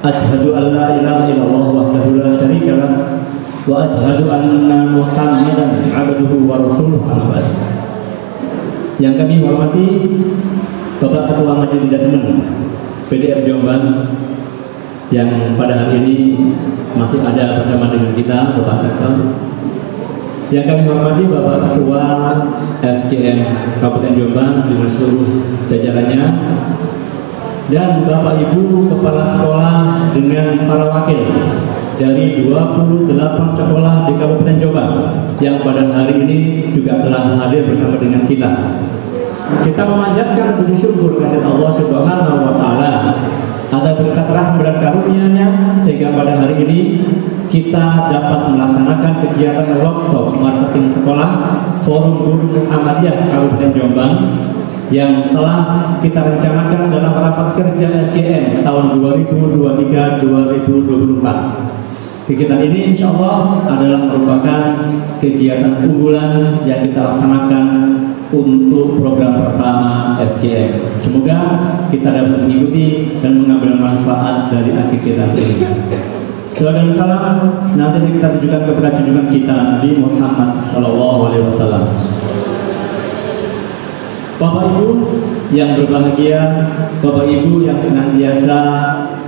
Asyhadu an la ilaha illallah wahdahu la syarika lah wa asyhadu anna Muhammadan abduhu wa rasuluh. Yang kami hormati Bapak Ketua Majelis Datmen PDM Jombang yang pada hari ini masih ada bersama dengan kita, Bapak Rektor. Yang kami hormati Bapak Ketua FKM Kabupaten Jombang dengan seluruh jajarannya, dan Bapak Ibu Kepala Sekolah dengan para wakil dari 28 sekolah di Kabupaten Jombang yang pada hari ini juga telah hadir bersama dengan kita. Kita memanjatkan puji syukur kepada Allah Subhanahu wa Ta'ala atas berkat rahmat dan karunia-Nya sehingga pada hari ini kita dapat melaksanakan kegiatan workshop marketing sekolah Forum Guru Muhammadiyah Kabupaten Jombang yang telah kita rencanakan dalam rapat kerja FGM tahun 2023-2024. Kegiatan ini insya Allah adalah merupakan kegiatan unggulan yang kita laksanakan untuk program pertama FGM. Semoga kita dapat mengikuti dan mengambil manfaat dari kegiatan ini. Salawat dan salam nanti kita tujukan kepada junjungan kita Nabi Muhammad SAW. Bapak Ibu yang berbahagia, Bapak Ibu yang senantiasa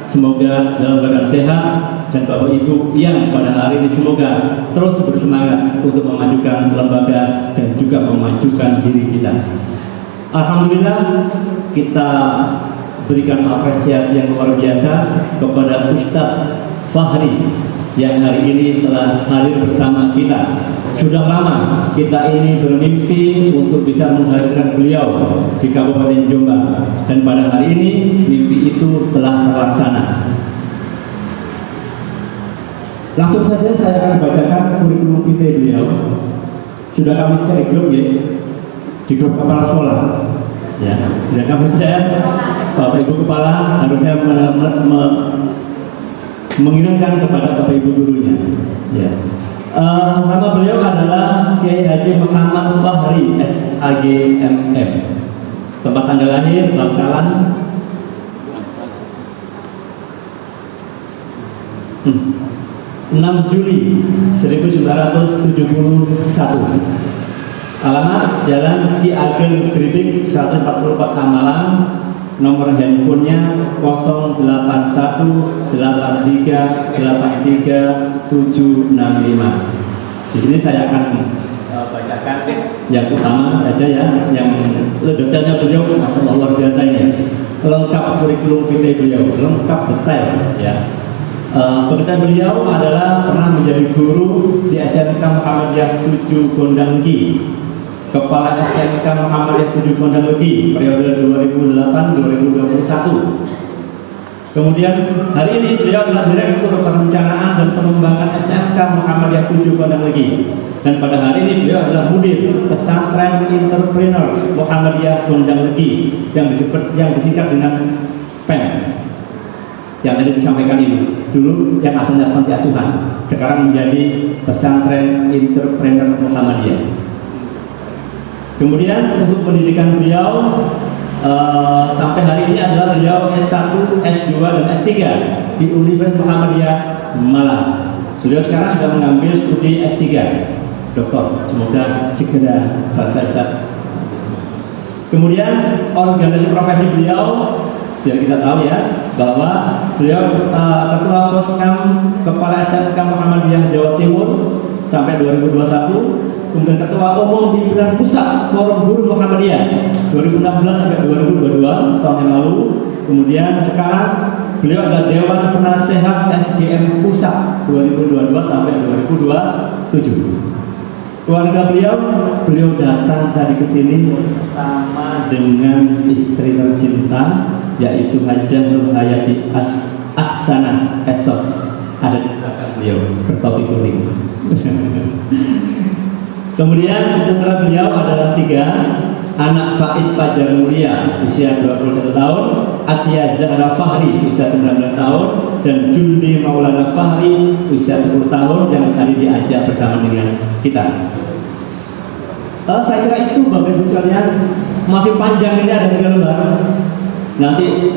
semoga dalam keadaan sehat, dan Bapak Ibu yang pada hari ini semoga terus bersemangat untuk memajukan lembaga dan juga memajukan diri kita. Alhamdulillah kita berikan apresiasi yang luar biasa kepada Ustadz Fahri yang hari ini telah hadir bersama kita. Sudah lama kita ini bermimpi untuk bisa menghadirkan beliau di Kabupaten Jombang, dan pada hari ini mimpi itu telah terlaksana. Langsung saja saya akan bacakan kurikulum vitae beliau. Sudah kami share grup ya, di grup kepala sekolah. Ya, sudah kami share. Bapak Ibu Kepala harusnya mengirimkan kepada Bapak Ibu gurunya. Ya. Nama beliau adalah Kiai Haji Muhammad Fahri SAG MM. Tempat tanggal lahir Bangkalan 6 Juli 1971. Alamat Jalan Ki Ageng Gribik 144 Malang. Nomor handphonenya 08183837765. Di sini saya akan bacakan yang utama saja ya, yang detailnya beliau masya Allah luar biasa ini. Lengkap kurikulum vitae beliau, lengkap detail ya. Pekerjaan beliau adalah pernah menjadi guru di SMK Muhammadiyah 7 Gondang Legi, Kepala SMK Muhammadiyah 7 Gondang Legi periode 2008-2021. Kemudian hari ini beliau adalah Direktur Perencanaan dan Pengembangan SMK Muhammadiyah 7 Gondang Legi, dan pada hari ini beliau adalah Mudir Pesantren Entrepreneur Muhammadiyah Gondang Legi yang disingkat dengan PEN. Yang tadi disampaikan ini dulu yang asalnya panti asuhan, sekarang menjadi Pesantren Entrepreneur Muhammadiyah. Kemudian untuk pendidikan beliau sampai hari ini adalah beliau S1, S2 dan S3 di Universitas Muhammadiyah Malang. Beliau sekarang sudah mengambil studi S3 doktor, semoga segera selesai. Kemudian organisasi profesi beliau, biar kita tahu ya bahwa beliau Ketua Poskam Kepala SMK Muhammadiyah Jawa Timur sampai 2021. Kemudian Ketua Umum Pimpinan Pusat Forum Guru Muhammadiyah 2016 sampai 2022 tahun yang lalu. Kemudian sekarang beliau adalah Dewan Penasehat SGM Pusat 2022 sampai 2027. Keluarga beliau datang tadi ke sini bersama dengan istri tercinta yaitu Hajah Nur Hayati Ahsanah Esos, ada di belakang beliau bertopi kuning. Kemudian putra beliau adalah 3, anak Faiz Fajar Mulia usia 21 tahun, Atia Zahra Fahri usia 19 tahun, dan Jundi Maulana Fahri usia 10 tahun yang tadi diajak bersama dengan kita. Saya kira itu Bapak Ibu sekalian, masih panjang ini ada 3 lembar. Nanti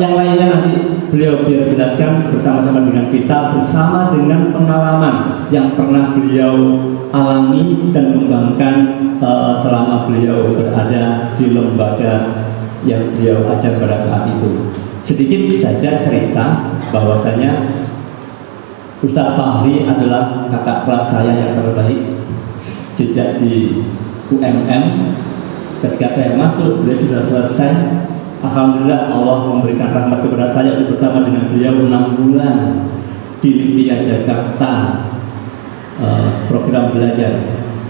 yang lainnya nanti beliau biar jelaskan bersama-sama dengan kita, bersama dengan pengalaman yang pernah beliau alami dan kembangkan selama beliau berada di lembaga yang beliau ajar pada saat itu. Sedikit saja cerita bahwasanya Ustadz Fahri adalah kakak kelas saya yang terbaik. Sejak di UMM, ketika saya masuk, beliau sudah selesai. Alhamdulillah Allah memberikan rahmat kepada saya untuk bersama dengan beliau 6 bulan di Lipia Jakarta, program belajar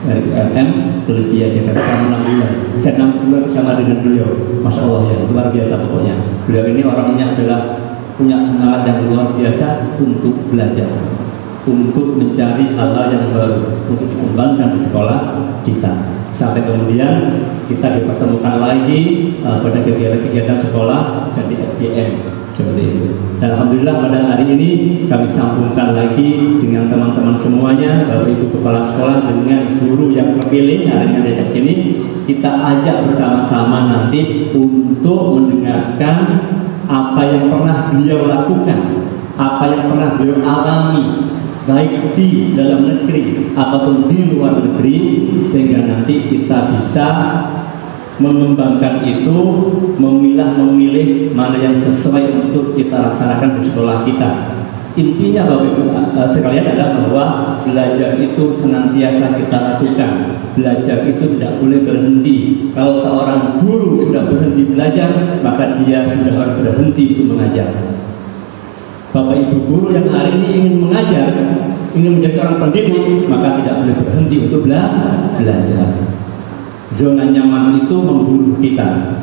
dari UMM ke Lipia Jakarta 6 bulan. Saya 6 bulan bersama dengan beliau, Masya Allah ya, luar biasa pokoknya. Beliau ini orangnya adalah punya semangat yang luar biasa untuk belajar, untuk mencari hal-hal yang baru, untuk dikembangkan di sekolah kita. Sampai kemudian kita dipertemukan lagi pada kegiatan-kegiatan sekolah dan di FGM seperti itu. Dan alhamdulillah pada hari ini kami sambungkan lagi dengan teman-teman semuanya, Bapak Ibu kepala sekolah dengan guru yang terpilih hari ini di sini. Kita ajak bersama-sama nanti untuk mendengarkan apa yang pernah beliau lakukan, apa yang pernah beliau alami, baik di dalam negeri ataupun di luar negeri, sehingga nanti kita bisa mengembangkan itu, memilih mana yang sesuai untuk kita laksanakan di sekolah kita. Intinya Bapak Ibu sekalian adalah bahwa belajar itu senantiasa kita lakukan. Belajar itu tidak boleh berhenti. Kalau seorang guru sudah berhenti belajar, maka dia sudah harus berhenti untuk mengajar. Bapak Ibu guru yang hari ini ingin mengajar, ingin menjadi seorang pendidik, maka tidak boleh berhenti untuk belajar. Zona nyaman itu membunuh kita.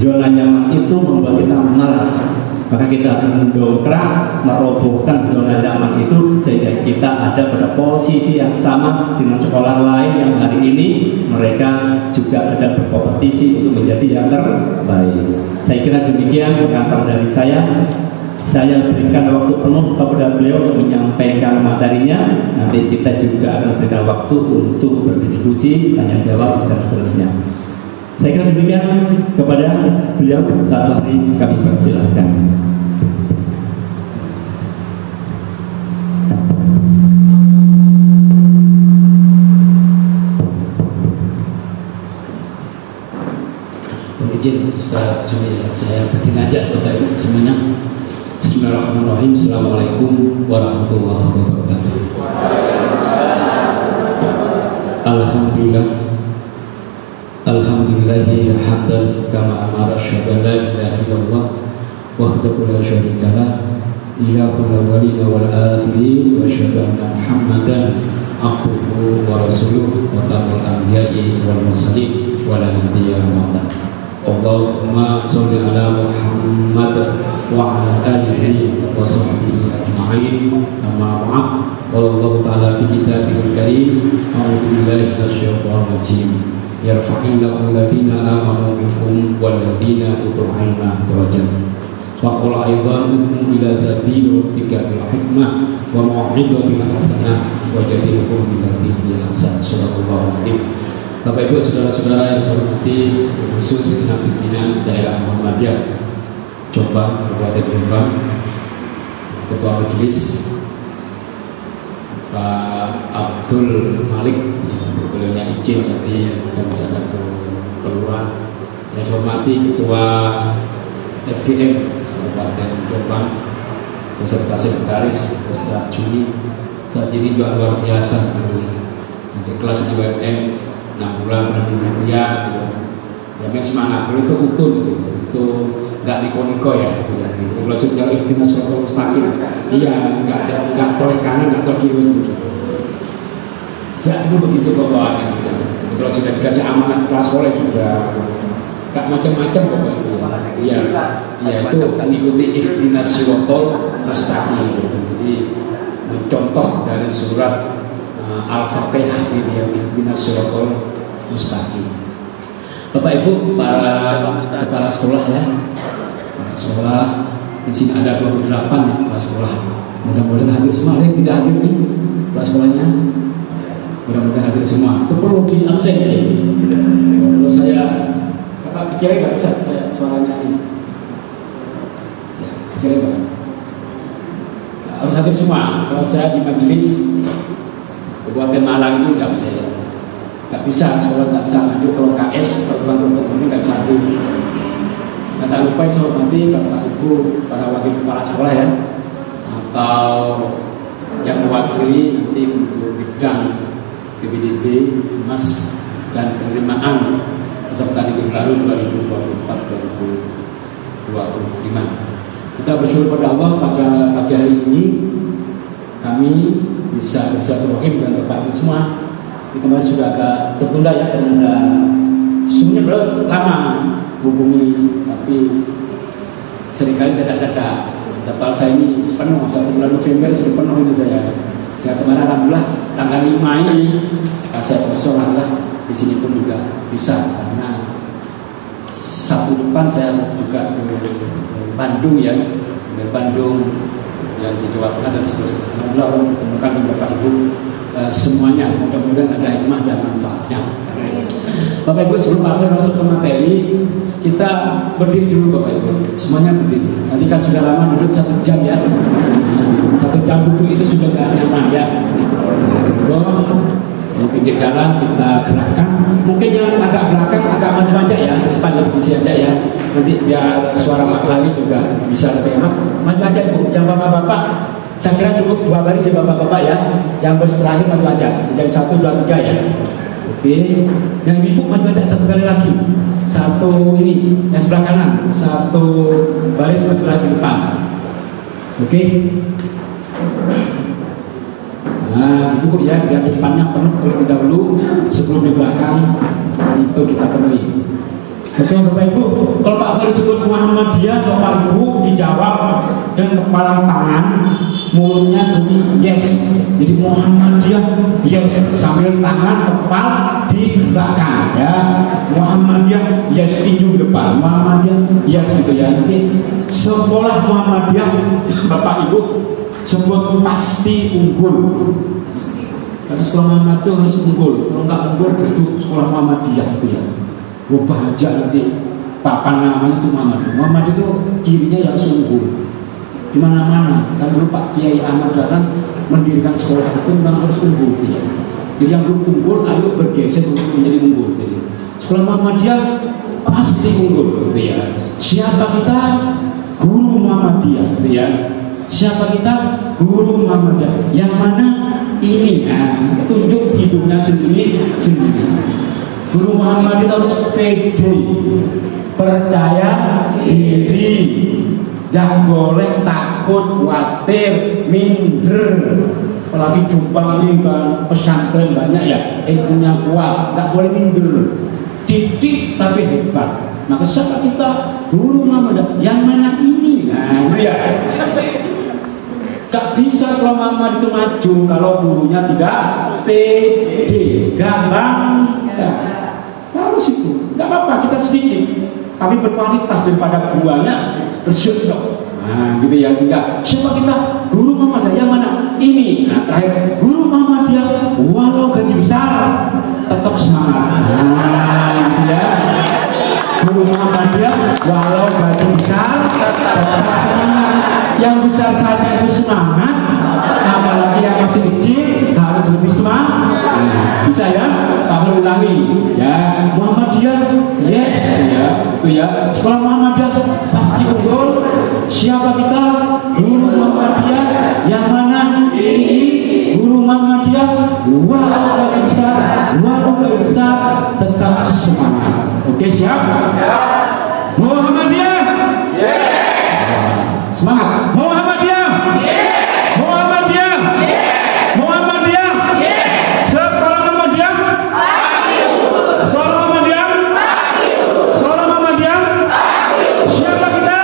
Zona nyaman itu membuat kita malas. Maka kita harus mendongkrak, merobohkan zona nyaman itu sehingga kita ada pada posisi yang sama dengan sekolah lain yang hari ini mereka juga sedang berkompetisi untuk menjadi yang terbaik. Saya kira demikian pengantar dari saya. Saya berikan waktu penuh kepada beliau untuk menyampaikan materinya. Nanti kita juga akan berikan waktu untuk berdiskusi, tanya jawab dan seterusnya. Saya kira demikian kepada beliau. Satu hari kami persilahkan. Izin Ustaz Juni, saya ingin ngajak Bapak Ibu semuanya. Bismillahirrahmanirrahim. Assalamualaikum warahmatullahi wabarakatuh. Alhamdulillah. Alhamdulillahi hamdan kama amara asyhadu an la ilaha illallah wahdahu la syarika lah ilahul awwalin wal akhirin wa asyhadu anna Muhammadan abduhu wa rasuluh wa tamul anbiya'i wal mursalin wa la nabiyya ba'da. Allahumma sholli ala Muhammad wa ala alihi wa sahbihi ajma'in. Amma ba'd. Qala Allah ta'ala fi kitabihil karim, a'udzu billahi minasyaitonir rajim. Yarfa'illahu alladziina aamanu minkum walladzina utul 'ilma darajat. Wa qala aidan ud'u ila sabili rabbika bil hikmah wa mau'izatil hasanah wa jadilhum billati hiya ahsan. Subhanallah. Bapak Ibu saudara-saudara yang saya hormati, khusus pimpinan daerah Muhammadiyah Jombang, Kabupaten Jombang, Ketua Majelis Pak Abdul Malik, beliaunya izin tadi kami sangat keperluan. Yang saya hormati Ketua FGM Kabupaten Jombang beserta Sekretaris Ustaz Juni. Saat ini juga luar biasa di kelas UMM 6 bulan pendidikan dia, ya memang semangat. Kalau itu utuh gitu, itu nggak niko-niko ya. Kalau sejauh itu masalah mustaqim, iya nggak toleh kanan, nggak toleh kiri gitu. Saya dulu begitu bawaannya. Kalau sudah dikasih amanat kelas sekolah juga, nggak macam-macam pokoknya. Iya, ya itu mengikuti ihdinas siratal mustaqim. Jadi mencontoh dari surat Al-Fatihah ini yang ihdinas siratal mustaqim. Bapak Ibu para kepala sekolah ya, sekolah di sini ada 28 ya kepala sekolah. Mudah-mudahan hadir semua. Yang tidak hadir nih kepala sekolahnya, mudah-mudahan hadir semua. Itu perlu di absen ya. Kalau saya apa pikiran nggak bisa saya suaranya ini. Ya, pikiran nggak. harus hadir semua. Kalau saya di majelis Kabupaten Malang itu nggak bisa, sekolah nggak bisa hadir. Kalau KS, pertemuan ini nggak bisa hadir. Dan tak lupa saya hormati Bapak Ibu para wakil kepala sekolah ya, atau yang mewakili nanti untuk bidang PBDB, Mas dan penerimaan peserta didik baru 2024-2025. Kita bersyukur pada Allah pada pagi hari ini kami bisa bersilaturahim dengan Bapak Ibu semua. Kemarin sudah agak tertunda ya, karena ada sebenarnya belum lama hubungi, tapi seringkali dadak-dadak. Daftar saya ini penuh, 1 bulan November sudah penuh ini saya. Saya kemarin alhamdulillah tanggal 5 ini saya kosong, alhamdulillah di sini pun juga bisa, karena Sabtu depan saya harus juga ke Bandung ya, ke Bandung yang di Jawa Tengah dan seterusnya. Alhamdulillah Allah mempertemukan Bapak Ibu semuanya, mudah-mudahan ada hikmah dan manfaatnya. Bapak Ibu, sebelum aku masuk ke materi, kita berdiri dulu Bapak Ibu, semuanya berdiri. Nanti kan sudah lama duduk 1 jam ya, 1 jam duduk itu sudah gak nyaman ya. Di pinggir jalan kita gerakkan, mungkin yang agak belakang agak maju aja ya, depan ya bisa aja ya. Nanti biar suara Pak Kali juga bisa lebih enak. Maju aja Bu, yang bapak-bapak saya kira cukup 2 baris ya bapak-bapak ya. Yang baris terakhir maju aja, jadi 1, 2, 3 ya. Oke, yang ibu maju aja 1 kali lagi. 1 ini, yang sebelah kanan, 1 baris maju lagi depan. Oke. Nah, itu ya, biar depannya penuh terlebih dahulu sebelum di belakang itu kita penuhi. Oke Bapak Ibu, kalau Pak Fahri sebut Muhammadiyah, Bapak Ibu dijawab dengan kepala tangan, mulutnya bunyi yes. Jadi Muhammadiyah yes, sambil tangan kepal di belakang ya. Muhammadiyah yes, tinju depan. Muhammadiyah yes gitu ya. Nanti sekolah Muhammadiyah Bapak Ibu sebut pasti unggul. Karena sekolah Muhammadiyah itu harus unggul. Kalau nggak unggul itu sekolah Muhammadiyah itu ya. Wah bahagia nanti papan namanya itu Muhammadiyah. Muhammadiyah itu cirinya yang unggul. Di mana-mana. Kan dulu Pak Kiai Ahmad Dahlan mendirikan sekolah itu memang harus unggul ya. Jadi yang belum unggul ayo bergeser untuk menjadi unggul. Jadi sekolah Muhammadiyah pasti unggul gitu ya. Siapa kita? Guru Muhammadiyah gitu ya. Siapa kita? Guru Muhammadiyah. Yang mana? Ini tunjuk hidupnya sendiri. Guru Muhammadiyah harus pede, percaya diri, gak boleh takut, khawatir, minder. Apalagi Jombang ini kan pesantren banyak ya, ilmunya kuat, gak boleh minder. Didik tapi hebat. Maka siapa kita? Guru Muhammadiyah. Yang mana ini? Nah itu ya. Gak bisa sekolah Muhammadiyah itu maju kalau gurunya tidak pede, gampang. Harus itu, nggak apa-apa kita sedikit, tapi berkualitas daripada buahnya bersyukur. Nah, gitu ya. Sehingga siapa kita? Guru Muhammadiyah. Yang mana? Ini. Nah, terakhir guru Muhammadiyah. Walau gaji besar, tetap semangat. Nah, gitu ya. Guru Muhammadiyah, walau gaji besar, tetap semangat. Yang besar saja itu semangat, apalagi yang masih kecil harus lebih semangat. Bisa ya? Pak ulangi ya. Muhammadiyah yes ya, itu ya. Sekolah Muhammadiyah pasti unggul. Siapa kita? Guru Muhammadiyah. Yang mana? Ini Guru Muhammadiyah. Walau gak besar, tetap semangat. Oke siap? Muhammadiyah yes. Semangat. Muhammadiyah yes. Muhammadiyah yes. Muhammadiyah yes. Sekolah Muhammadiyah pasti unggul. Sekolah Muhammadiyah pasti unggul. Sekolah Muhammadiyah pasti unggul. Siapa kita?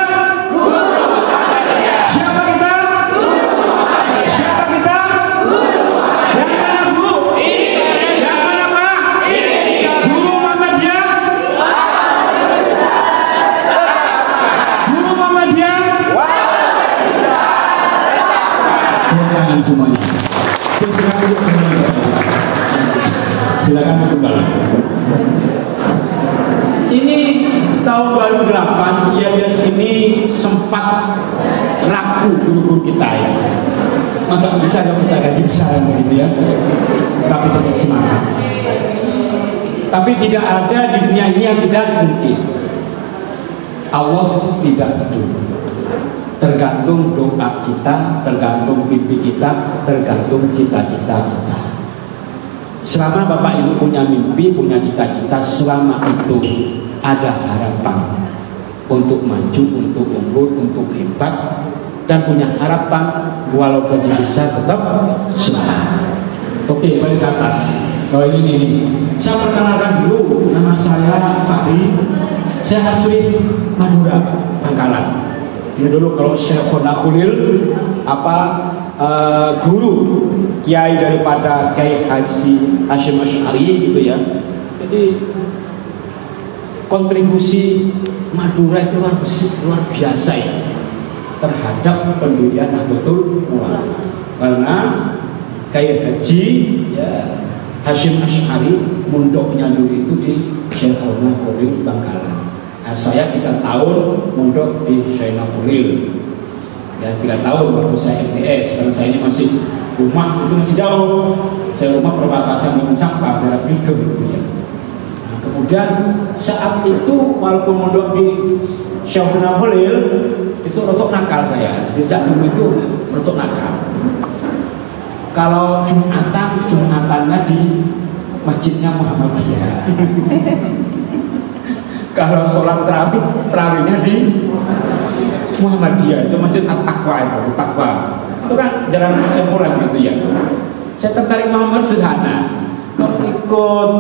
Guru Muhammadiyah. Siapa kita? Guru Muhammadiyah. Siapa kita? Guru Muhammadiyah. Yang mana Bu? Ini. Yang mana Pak? Ini. Guru Muhammadiyah. Guru Muhammadiyah. Tangan semuanya. Silakan kembali. Ini tahun 2008 ya, ini sempat ragu guru-guru kita ya. Masa bisa kita gaji besar begitu ya? Tapi tetap semangat. Tapi tidak ada di dunia ini yang tidak mungkin. Allah tidak peduli. Tergantung doa kita, tergantung mimpi kita, tergantung cita-cita kita. Selama Bapak Ibu punya mimpi, punya cita-cita, selama itu ada harapan untuk maju, untuk unggul, untuk hebat, dan punya harapan walau gaji besar tetap semangat. Oke, balik ke atas. Oh ini. Saya perkenalkan dulu, nama saya Fahri. Saya asli Madura, Bangkalan. Ini dulu kalau Syekhona Khalil guru kiai daripada Kiai Haji Hasyim Asy'ari gitu ya. Jadi kontribusi Madura itu luar biasa ya terhadap pendirian Nahdlatul Ulama. Karena Kiai Haji ya Hasyim Asy'ari mondoknya dulu itu di Syekhona Khalil Bangkalan. Nah, saya 3 tahun mondok di Syekhona Khalil. Ya 3 tahun waktu saya MTS. Karena saya ini masih rumah itu masih jauh. Saya rumah perbatasan dengan Sampang daerah Bigem gitu ya. Nah, kemudian saat itu walaupun mondok di Syekhona Khalil itu rotok nakal saya. Sejak dulu itu rotok nakal. Kalau Jumatannya di masjidnya Muhammadiyah. Kalau sholat terawihnya di Muhammadiyah, itu masjid At-Taqwa itu, Taqwa. Itu kan jalan kesimpulan gitu ya. Saya tertarik Muhammad sederhana. Kalau ikut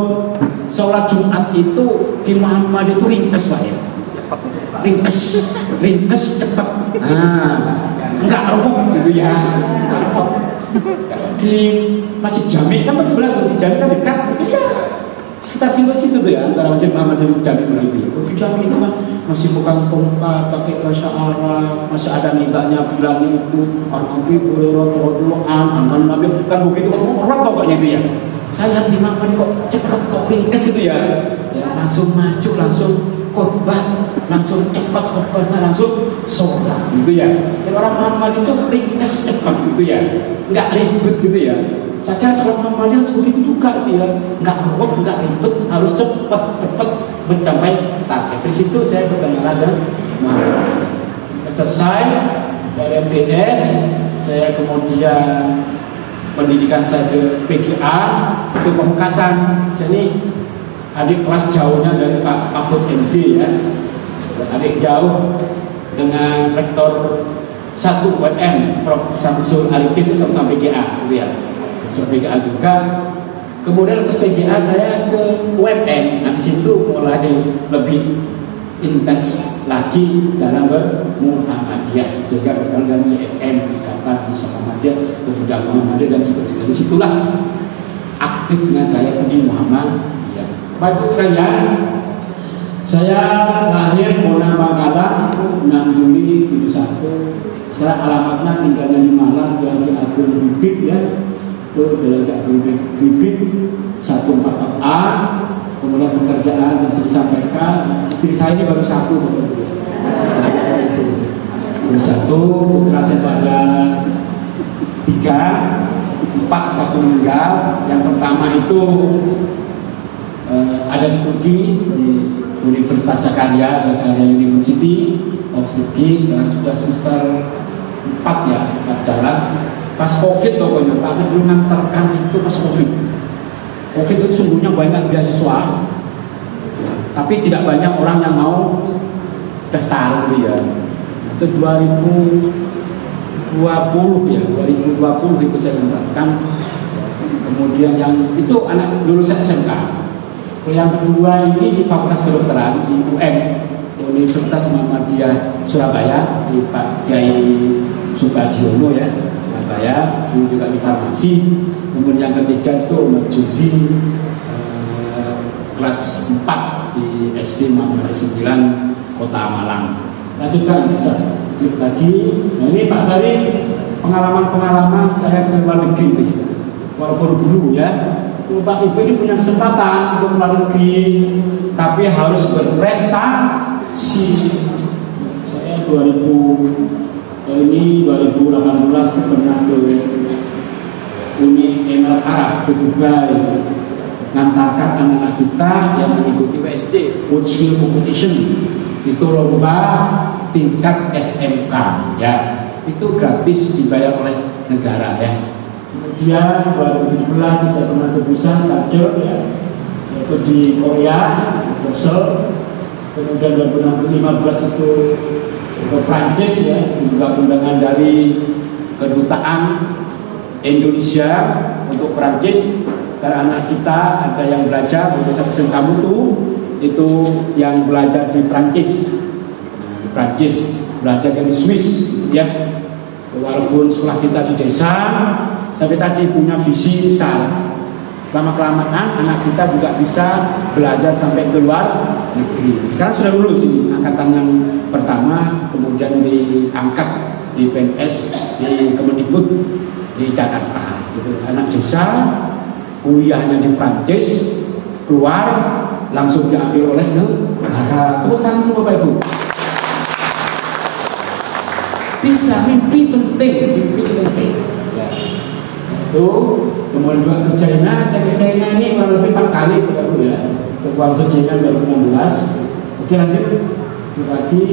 sholat Jumat itu di Muhammad itu ringkes Pak ya. Ringkes cepat. Enggak ruwet gitu ya. Enggak ruwet. Di Masjid Jami kan sebelah Masjid Jami kan dekat. Ya. Sekitar situ tuh ya antara Masjid Muhammad dan Masjid Jami berarti. Masjid Jami itu kan masih bukan tongkat, pakai bahasa Arab, masih ada nidanya bilang itu Nabi aman Nabi kan begitu orang pokoknya itu ya. Saya lihat di Muhammad kok cepat kok ringkes itu ya. Ya langsung maju, langsung khotbah, langsung cepat khotbahnya, langsung sholat gitu ya. Dan orang Muhammad itu ringkes cepat gitu ya, nggak ribet gitu ya. Saya kira sholat Muhammad harus begitu juga gitu ya, nggak ruwet, nggak ribet, harus cepat mencapai target. Di situ saya berkenalan dengan Muhammad. Selesai dari MTS, saya kemudian pendidikan saya ke PGA, ke Pamekasan. Jadi adik kelas jauhnya dari Pak Mahfud MD ya, adik jauh dengan rektor 1 UNM Prof. Samsul Arifin itu sama PGA gitu ya, sama PGA juga. Kemudian setelah PGA saya ke UNM, nah di situ mulai lebih intens lagi dalam bermuhammadiyah, sehingga berkali dari EM, Ikatan Muhammadiyah, Pemuda Muhammadiyah dan seterusnya. Di situlah aktifnya saya di Muhammadiyah. Baik sekalian, saya lahir Bona Bangkalan 6 Juli 71. Sekarang alamatnya tinggalnya di Malang, Jalan Agung Bibit ya. Jalan Agung Bibit 144A. Kemudian pekerjaan yang sudah disampaikan, istri saya ini baru 1 baru 1, putra saya ada 3, 4, 1 meninggal. Yang pertama itu ada di Turki di Universitas Sakarya University of Turkey. Sekarang sudah semester 4 ya, 4 jalan. Pas COVID pokoknya, Pak Fir dulu ngantarkan itu pas COVID itu sungguhnya banyak beasiswa, tapi tidak banyak orang yang mau daftar gitu ya. Itu 2020 ya, 2020 itu saya ngantarkan. Kemudian yang itu anak lulusan SMK. Yang kedua ini di Fakultas Kedokteran di UM Universitas Muhammadiyah Surabaya di Pak Kiai Sukadiono ya, Surabaya. Dulu juga di farmasi. Kemudian yang ketiga itu Mas Judi kelas 4 di SD Muhammadiyah 9 Kota Malang. Lanjutkan bisa lagi. Nah ini Pak Fahri, pengalaman saya ke luar negeri ini. Walaupun guru ya, Bapak Ibu ini punya kesempatan untuk luar negeri, tapi harus berprestasi. Saya 2018 pernah ke ke Dubai, ngantarkan anak-anak kita yang mengikuti WSC, World Skill Competition, itu lomba tingkat SMK, ya, itu gratis dibayar oleh negara, ya. Kemudian 2017 saya pernah ke Busan, Culture, ya, itu di Korea, Brussels. Kemudian 2015 itu ke Prancis, ya, juga undangan dari kedutaan Indonesia untuk Prancis. Karena anak kita ada yang belajar, bersama kamu tuh itu yang belajar di Prancis, belajar di Swiss, ya. Walaupun sekolah kita di desa, tapi tadi punya visi besar. Lama-kelamaan anak kita juga bisa belajar sampai ke luar negeri. Sekarang sudah lulus ini, angkatan yang pertama, kemudian diangkat di PNS di Kemendikbud di Jakarta. Gitu. Anak desa, kuliahnya di Prancis, keluar langsung diambil oleh negara. Tepuk tangan dulu Bapak Ibu. Bisa, mimpi penting. Ya. Itu kemudian juga ke China. Saya ke China ini kurang lebih 4 kali Bapak Ibu, ya. Ke Guangzhou China 2016. Oke, lanjut lagi.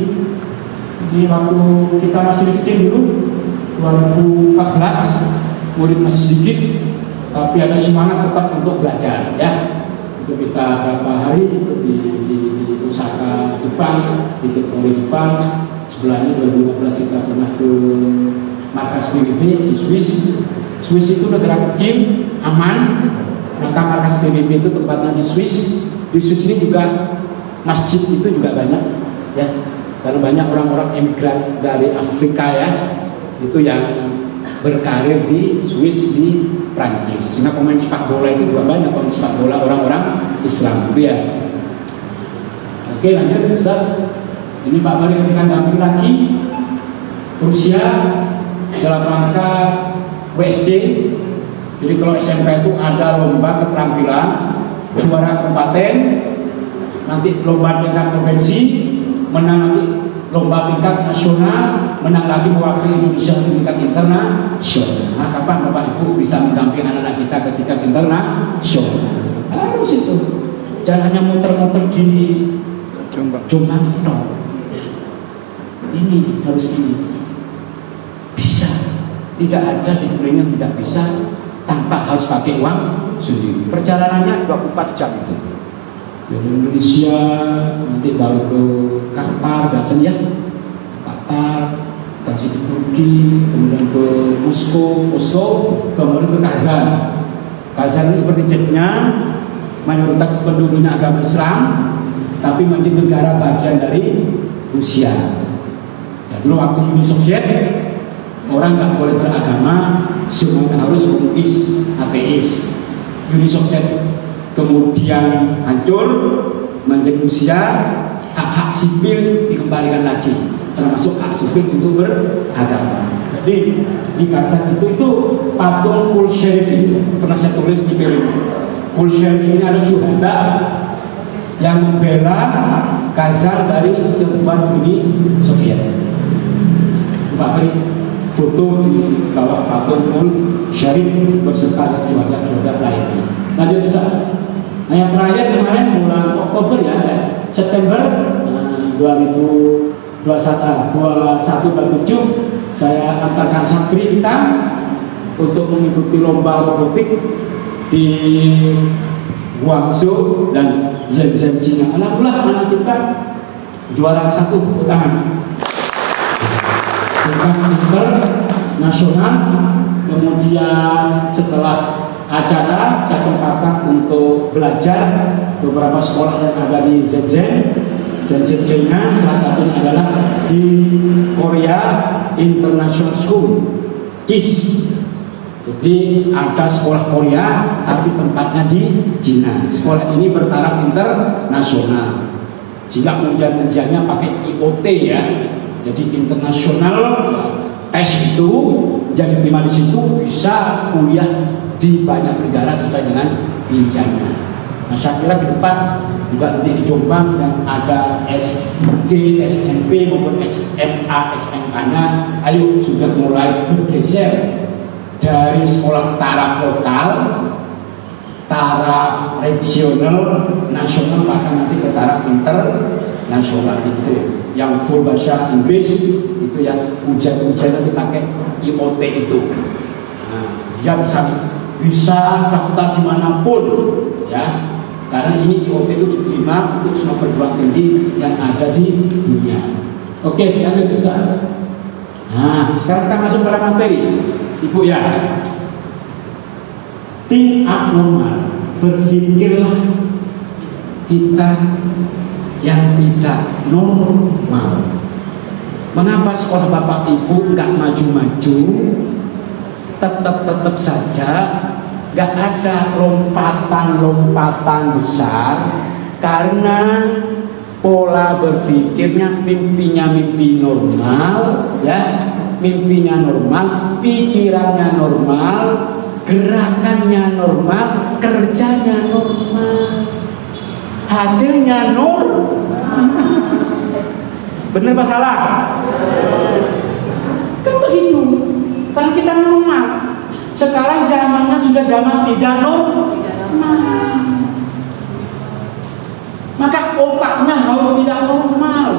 Ini waktu kita masih miskin dulu, 2014, murid masih sedikit, tapi ada semangat tetap untuk belajar, ya. Itu kita berapa hari di Osaka, Jepang, di Korea, Jepang. Sebelahnya 2015 kita pernah ke markas PBB di Swiss. Swiss itu negara kecil, aman. Maka markas PBB itu tempatnya di Swiss. Di Swiss ini juga masjid itu juga banyak, ya. Karena banyak orang-orang emigran dari Afrika, ya, itu yang berkarir di Swiss, di Prancis. Sehingga pemain sepak bola itu juga banyak pemain sepak bola orang-orang Islam, gitu, ya. Oke, lanjut, Ustaz. Ini Pak Mari akan damping lagi Rusia dalam rangka WSC. Jadi kalau SMK itu ada lomba keterampilan, juara kabupaten, nanti lomba tingkat provinsi, menang nanti lomba tingkat nasional, menang lagi mewakili Indonesia di tingkat internasional. Nah, kapan Bapak Ibu bisa mendampingi anak-anak kita ketika internasional? Harus itu. Jangan hanya muter-muter di Jombang. Ini harus ini. Bisa. Tidak ada di dunia yang tidak bisa tanpa harus pakai uang sendiri. Perjalanannya 24 jam itu. Dari Indonesia nanti baru ke Qatar, biasanya Qatar, transit ke Turki, kemudian ke Moskow, kemudian ke Kazan. Kazan ini seperti jetnya, mayoritas penduduknya agama Islam, tapi menjadi negara bagian dari Rusia. Ya, dulu waktu Uni Soviet orang nggak boleh beragama, semuanya harus komunis, ateis. Uni Soviet kemudian hancur, menjadi Rusia, hak-hak sipil dikembalikan lagi, termasuk hak sipil untuk beragama. Jadi di Kazan itu patung Kulshevik, pernah saya tulis di film. Kulshevik ini ada syuhada yang membela Kazan dari serbuan Uni Soviet. Pak Beri foto di bawah patung Kulshevik beserta juara-juara lainnya. Lanjut bisa. Nah, yang terakhir kemarin bulan Oktober, ya, September 2021-2027 saya antarkan santri kita untuk mengikuti lomba robotik di Guangzhou dan Shenzhen, China. Alhamdulillah anak kita juara 1 tangan. Bukan internasional. Kemudian setelah acara saya sempatkan untuk belajar beberapa sekolah yang ada di Shenzhen, China. Salah satunya adalah di Korea International School, KIS. Jadi ada sekolah Korea tapi tempatnya di China. Sekolah ini bertaraf internasional. Jika ujian-ujiannya pakai IoT, ya. Jadi internasional tes itu yang diterima di situ bisa kuliah di banyak negara sesuai dengan pilihannya. Nah, saya kira ke depan juga nanti di Jombang yang ada SD, SMP maupun SMA, SMK-nya, ayo sudah mulai bergeser dari sekolah taraf lokal taraf regional, nasional, bahkan nanti ke taraf internasional itu. Yang full bahasa Inggris itu yang ujian-ujian dipakai IOT itu. Nah, dia bisa daftar dimanapun, ya. Karena ini IOT itu diterima untuk semua perguruan tinggi yang ada di dunia. Oke, yang bisa. Nah, sekarang kita masuk pada materi, Ibu ya. Think abnormal, berpikirlah kita yang tidak normal. Mengapa sekolah Bapak Ibu nggak maju-maju? Tetap saja nggak ada lompatan besar, karena pola berpikirnya mimpi normal, ya, mimpinya normal, pikirannya normal, gerakannya normal, kerjanya normal, hasilnya bener apa salah? Kan begitu, kan kita normal. Sekarang zamannya sudah zaman tidak normal, maka otaknya harus tidak normal,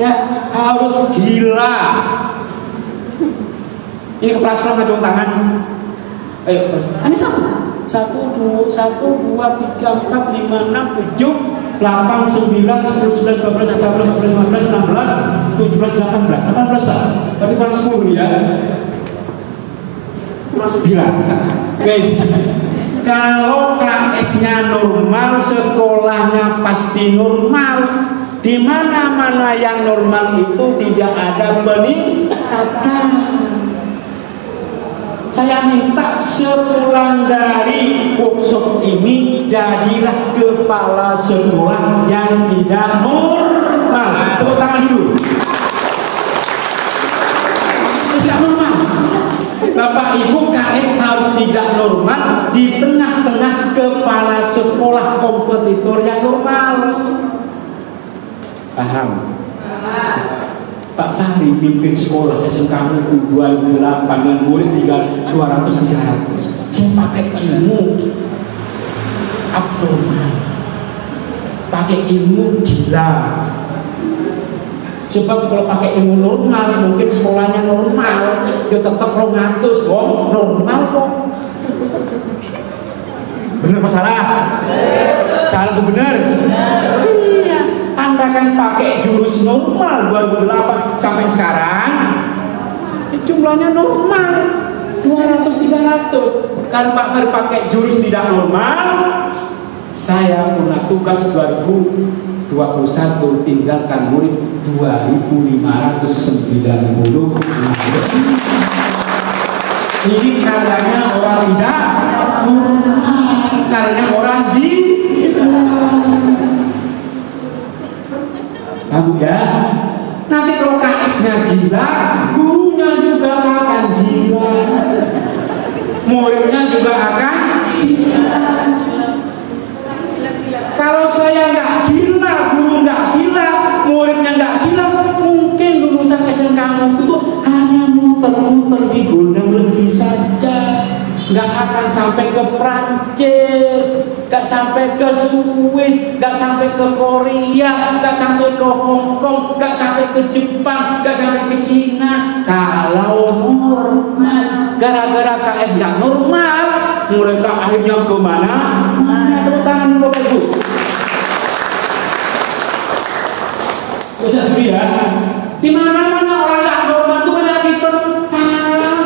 ya, harus gila. Ini kepala sekolah ngajung tangan. Ayo, hanya satu. 1, 2, 1, 2, 3, 4, 5, 6, 7, 8, 9, 10, 11, 12, 13, 14, 15, 16, 17, 18, 18. Tapi kurang 10 ya. Masuk gila. Guys, kalau KS-nya normal, sekolahnya pasti normal. Di mana-mana yang normal itu tidak ada peningkatan. Saya minta sepulang dari workshop ini, jadilah kepala sekolah yang tidak normal. Tepuk tangan dulu. Tidak normal. Bapak Ibu, KS harus tidak normal di tengah-tengah kepala sekolah kompetitor yang normal. Paham? Pak Fahri pimpin sekolah SMK itu 2008 dengan murid 200-300. Saya pakai ilmu abnormal, pakai ilmu gila. Sebab kalau pakai ilmu normal, mungkin sekolahnya normal, dia tetap 200, normal kok. Bener apa salah? Salah atau bener? Iya. Anda kan pakai jurus normal 2008 sampai sekarang, jumlahnya normal 200-300. Kalau Pak Fahri pakai jurus tidak normal, saya punya tugas 2021 tinggalkan murid 2.590. Ini karena orang tidak normal, karena orang kamu ya. Nanti kalau KS-nya gila, gurunya juga akan gila, muridnya juga akan gila. Kalau saya nggak gila, guru nggak gila, muridnya nggak gila, mungkin lulusan SMK itu hanya muter-muter di Gondang Legi saja, nggak akan sampai ke Prancis, nggak sampai ke Swiss, nggak sampai ke Korea, nggak sampai ke Hong Kong, nggak sampai ke Jepang, nggak sampai ke Cina. Kalau normal, gara-gara KS nggak normal, mereka akhirnya kemana? Tepuk tangan Bapak Ibu. Usah dulu ya. Di mana-mana orang nggak normal itu banyak ditentang.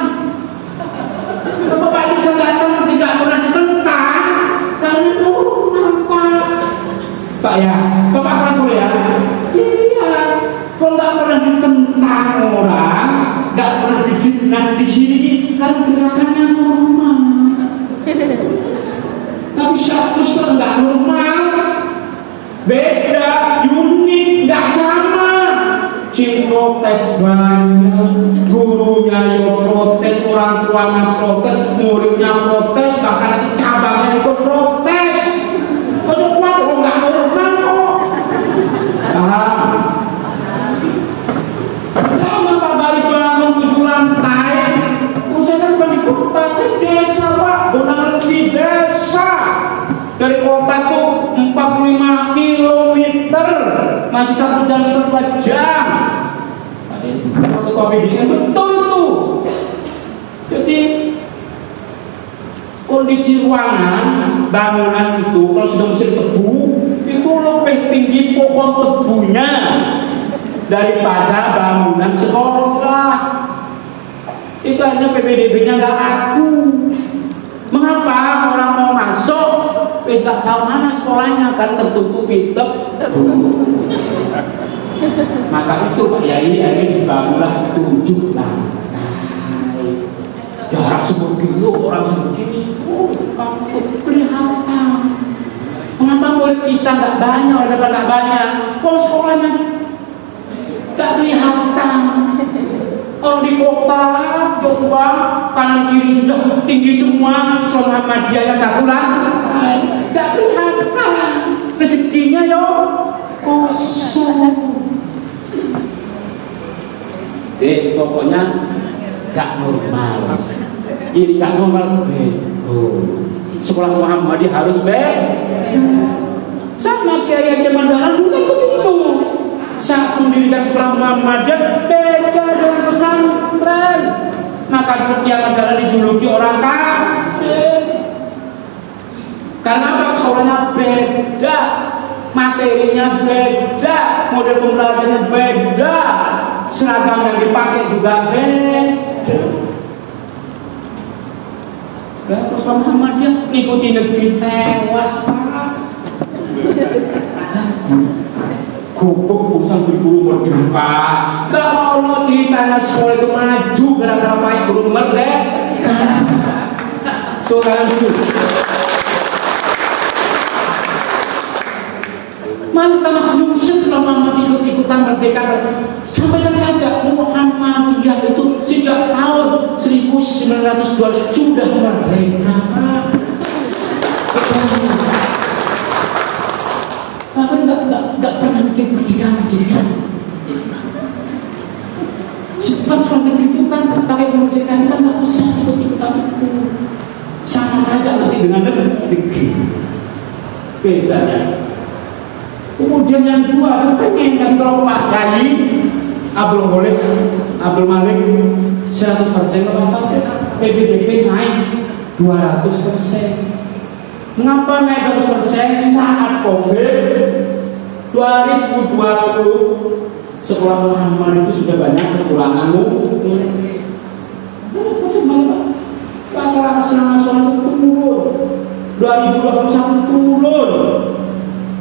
Bapak Ibu saya datang tidak pernah ditentang. Pak ya, Bapak kelas ya? Iya. Kalau nggak pernah ditentang orang, nggak pernah difitnah di sini, kan gerakannya normal. Tapi satu nggak normal, beda, unik, nggak sama. Si protes banyak, gurunya yo protes, orang tuanya protes, muridnya protes, bahkan nanti cabangnya itu protes. Kok kuat kok nggak normal kok? Paham? Sama Pak Bari bangun 7 lantai. Saya kan bukan di kota, saya desa Pak, Gondang Legi. 1 jam 1/2 jam. Fotokopi ini betul itu. Jadi kondisi ruangan bangunan itu kalau sudah musim tebu itu lebih tinggi pohon tebunya daripada bangunan sekolah. Itu hanya PPDB-nya nggak laku. Mengapa orang mau masuk wis nggak tahu mana sekolahnya kan tertutup tebu. Maka itu Pak Yai dibangunlah 7 lantai. Ya orang sebegini, orang sebegini, kelihatan. Mengapa murid kita nggak banyak, orang nggak banyak? Kalau sekolahnya nggak kelihatan. Kalau di kota, coba kanan kiri sudah tinggi semua, Islam Muhammadiyah yang 1 lantai, nggak kelihatan. Rezekinya yo kosong. Pokoknya gak normal. Jadi gak normal betul. Sekolah Muhammadiyah harus sama kayak zaman dahulu kan begitu. Saat mendirikan sekolah Muhammadiyah beda dengan pesantren. Maka Tiang adalah dijuluki orang kafir. Karena apa? Sekolahnya beda, materinya beda, model pembelajarannya beda, seragam yang dipakai juga beda. Ya, terus Pak Muhammadiyah ngikuti negeri tewas Pak. Gubuk urusan guru merdeka. Gak mau ceritanya sekolah itu maju gara-gara Pak guru merdeka. Tuh kalian dulu. Malah tambah nyungsep selama ikut-ikutan merdeka. Sampaikan saja Muhammadiyah itu sejak tahun 1912 sudah merdeka. Bahkan nggak pernah bikin merdeka. Sebab selama itu kan pakai merdeka kita nggak usah ikut-ikutan itu. Sama saja nanti dengan negeri. Biasanya. Kemudian yang kedua, saya pengen kan kalau Pak Yai Abdul Malik 100% PPDB naik 200%. Mengapa naik 200%? Saat COVID 2020 sekolah Muhammad itu sudah banyak kekurangan murid. Rata-rata nasional itu turun, 2021 turun.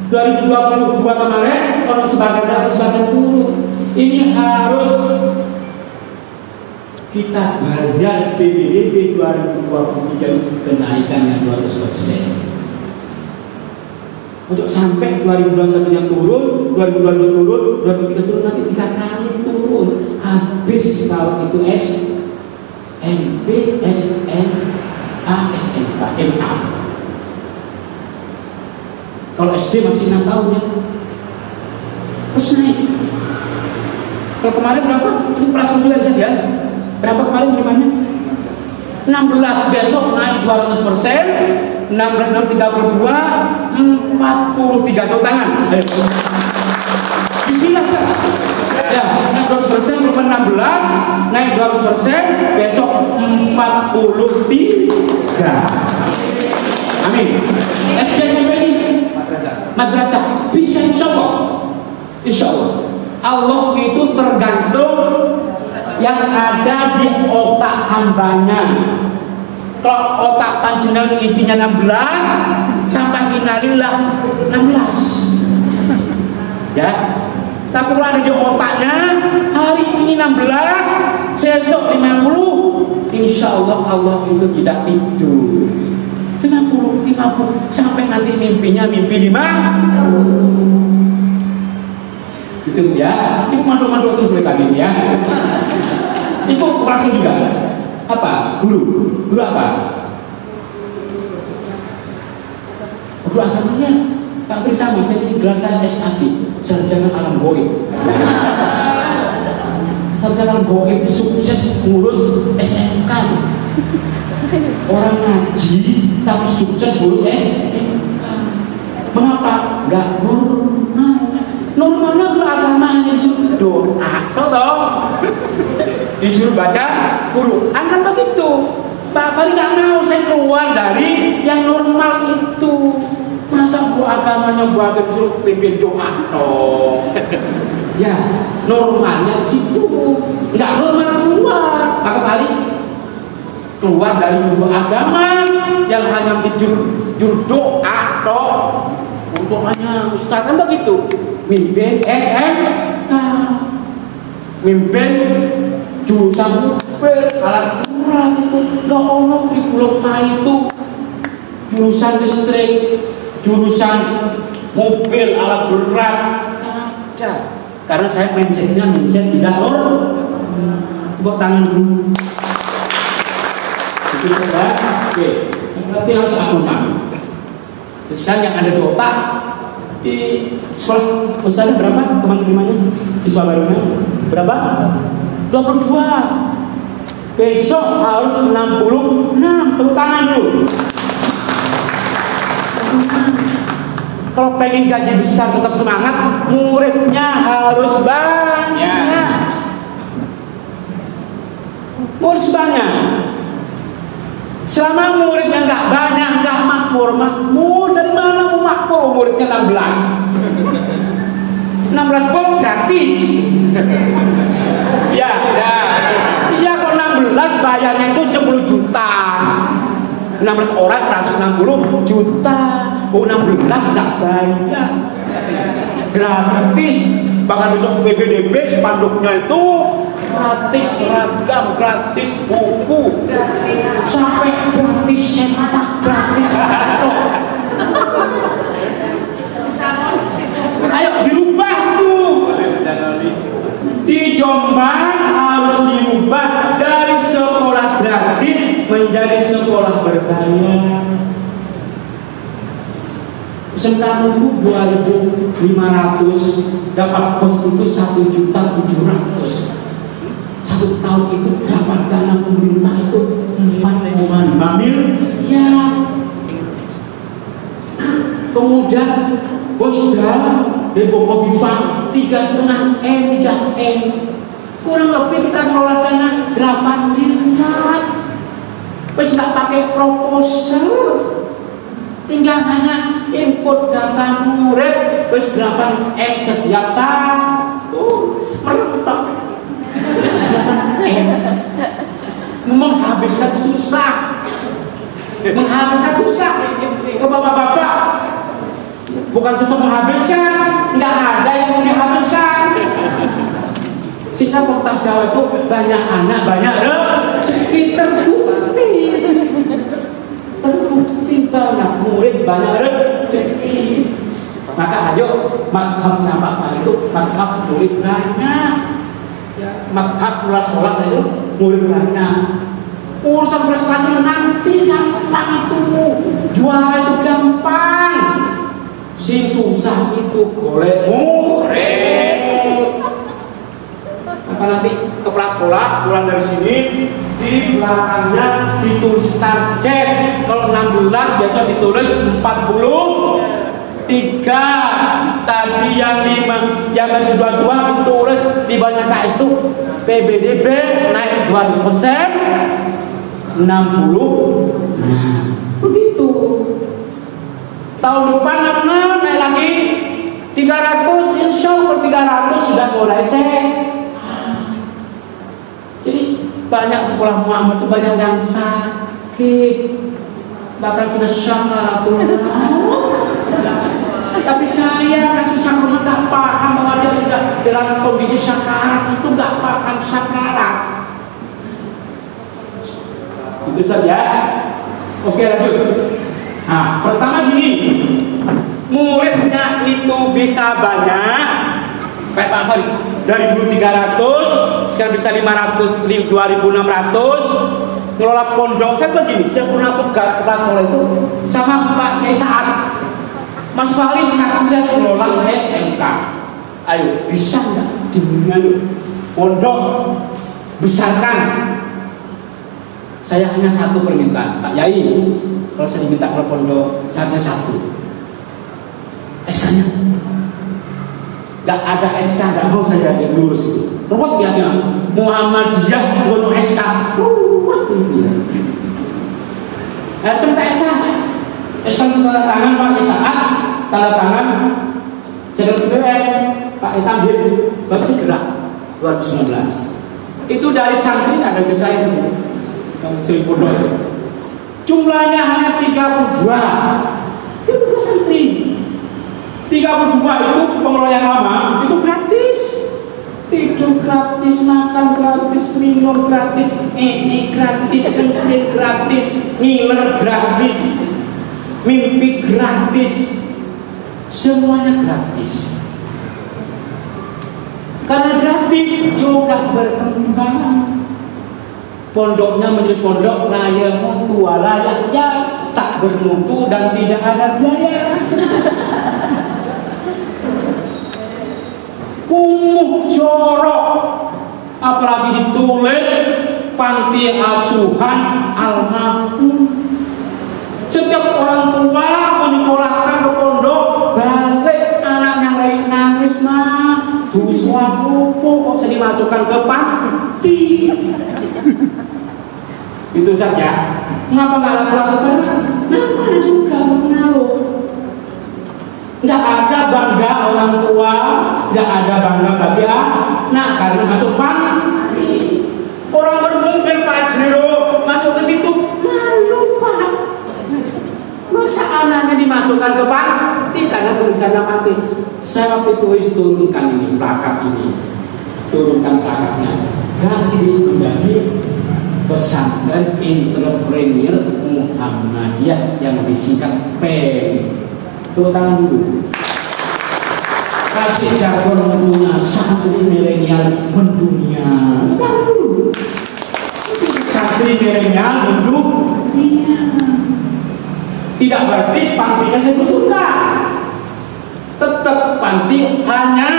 2022 kemarin orang sebagian turun. Ini harus kita bayar PPDB 2023 kenaikannya 200%. Untuk sampai 2021 yang turun, 2022 turun, 2023 turun, nanti 3 kali turun. Habis kalau itu SMP, SMA, SMK, MA. Kalau SD masih 6 tahun ya, terus naik. Kalau kemarin berapa? Ini kelas 7 saja. Berapa kemarin terimanya? 16, besok naik 200%, 16 naik 32, 43. Tepuk tangan. Ayo. Disilakan. Ya, naik 200%, 16, naik 200%, besok 43. Amin. SD sampai ini madrasah bisa insya Allah. Allah itu tergantung yang ada di otak hambanya. Kalau otak panjenengan isinya 16 sampai innalillah 16 ya. Tapi kalau ada di otaknya hari ini 16 besok 50, insya Allah Allah itu tidak tidur 50 sampai nanti mimpinya mimpi 5 itu ya. Ini mandu-mandu terus boleh kami ya. Itu kelasnya juga apa? Guru apa? Guru agamanya Pak Fri sama, saya ini gelar saya SAG, sarjana alam goib. Sarjana alam goib sukses ngurus SMK. Orang ngaji tapi sukses ngurus SMK. Mengapa? Gak normal. Normalnya dibaca guru. Kan begitu. Pak Fahri nggak mau saya keluar dari yang normal itu. Masa bu agamanya bu agama suruh pimpin doa dong. Ya normalnya di situ. Nggak normal keluar. Pak Fahri keluar dari guru agama yang hanya juru doa dong. Umpamanya Ustaz kan begitu. Mimpin SMK, mimpin jurusan alat kurang itu nggak ono di Pulau Fai itu jurusan listrik, jurusan mobil alat berat ada. Karena saya mindsetnya tidak normal. Tepuk tangan dulu. Itu coba. Oke, berarti harus akurat. Terus kan yang ada di otak di sekolah Ustaznya berapa teman terimanya siswa barunya berapa 22. Besok harus 66. Tepuk tangan dulu. Kalau pengen gaji besar tetap semangat, muridnya harus banyak. Murid banyak. Selama muridnya nggak banyak, nggak makmur. Dari mana mau makmur muridnya 16? 16 pun gratis. Ya. Iya kalau 16 bayarnya itu 10 juta. 16 orang 160 juta. Oh 16 nggak bayar. Gratis. Bahkan besok PBDB spanduknya itu gratis seragam, gratis buku, sampai gratis sempak, gratis. Ayo dirubah tuh. Di Jombang harus dirubah dari sekolah gratis menjadi sekolah berbayar. Sementara itu 2.500 dapat kos itu 1.700.000. Satu tahun itu dapat dana pemerintah itu 4,5 miliar. Kemudian Bosda Debo Kofifa 3,5 M. Kurang lebih kita ngelola dana 8 miliar. Wes nggak pakai proposal, tinggal hanya input data murid, wes 8 M setiap tahun. Mantap. Menghabiskan susah. Ke bapak-bapak bukan susah menghabiskan, nggak ada yang mau dihabiskan. Sehingga kota Jawa itu banyak anak, banyak rezeki, terbukti banyak murid, banyak rezeki. Maka ayo madhabnya Pak Fahri itu madhab murid banyak. Madhab sekolah saya itu murid banyak. Urusan prestasi nanti gampang itu, jual itu gampang. Sing susah itu golek murid. Maka nanti kepala sekolah pulang dari sini di belakangnya ditulis target. Kalau 16 biasa ditulis 43. Tadi yang 5, yang masih 22 ditulis di banyak KS itu PBDB naik 200%. 60. Begitu. Tahun depan naik lagi 300, insya Allah 300 sudah mulai Jadi banyak sekolah Muhammad itu banyak yang sakit, bahkan sudah syakaratul. Tapi saya kan susah tidak paham bahwa dia sudah dalam kondisi syakarat itu nggak paham syakarat. Itu saja. Oke, lanjut. Nah, pertama gini, muridnya itu bisa banyak. Kayak Pak Fahri, dari dulu 300, sekarang bisa 500, 2.600. Ngelola pondok, saya begini, saya pernah tugas kepala sekolah itu sama Pak Kiai Saad. Mas Fahri saya ngelola SMK. Ayo, bisa nggak dengan pondok besarkan? Saya hanya satu permintaan, Pak Yai. Kalau saya diminta ke pondok, saya hanya satu. SK-nya. Gak ada SK, gak mau saya jadi lurus itu. Ruwet biasa. Muhammadiyah, gono SK. Minta SK. SK tanda tangan Pak Isaat, tanda tangan Sekretariat Pak Etamdir, baru segera 2019. Itu dari santri ada selesai Sri Pondok. Jumlahnya hanya 32. Itu santri. 32 itu pengelola lama itu gratis. Tidur gratis, makan gratis, minum gratis, gratis, kencing gratis, ngiler gratis, mimpi gratis, semuanya gratis. Karena gratis, yoga berkembang. Pondoknya menjadi pondok layak tua, layaknya tak bermutu dan tidak ada biaya. Kumuh jorok, apalagi ditulis panti asuhan almarhum. Setiap orang tua menyekolahkan ke pondok, balik anaknya lagi nangis mah, duswaku kok sedih dimasukkan ke panti. Itu saja. Mengapa nggak lakukan? Namanya juga mengaruh. Nggak ada bangga orang tua, nggak ada bangga bagi anak karena masuk panti. Orang bermobil Pajero masuk ke situ malu Pak. Masa anaknya dimasukkan ke panti karena tulisannya panti. Saya waktu itu turunkan ini plakat ini, turunkan plakatnya, ganti menjadi Pesantren Entrepreneur Muhammadiyah yang disingkat PEM. Tepuk tangan dulu. Kasih jargon punya santri milenial mendunia. Santri milenial mendunia. Tidak berarti pantinya saya suka. Tetap panti hanya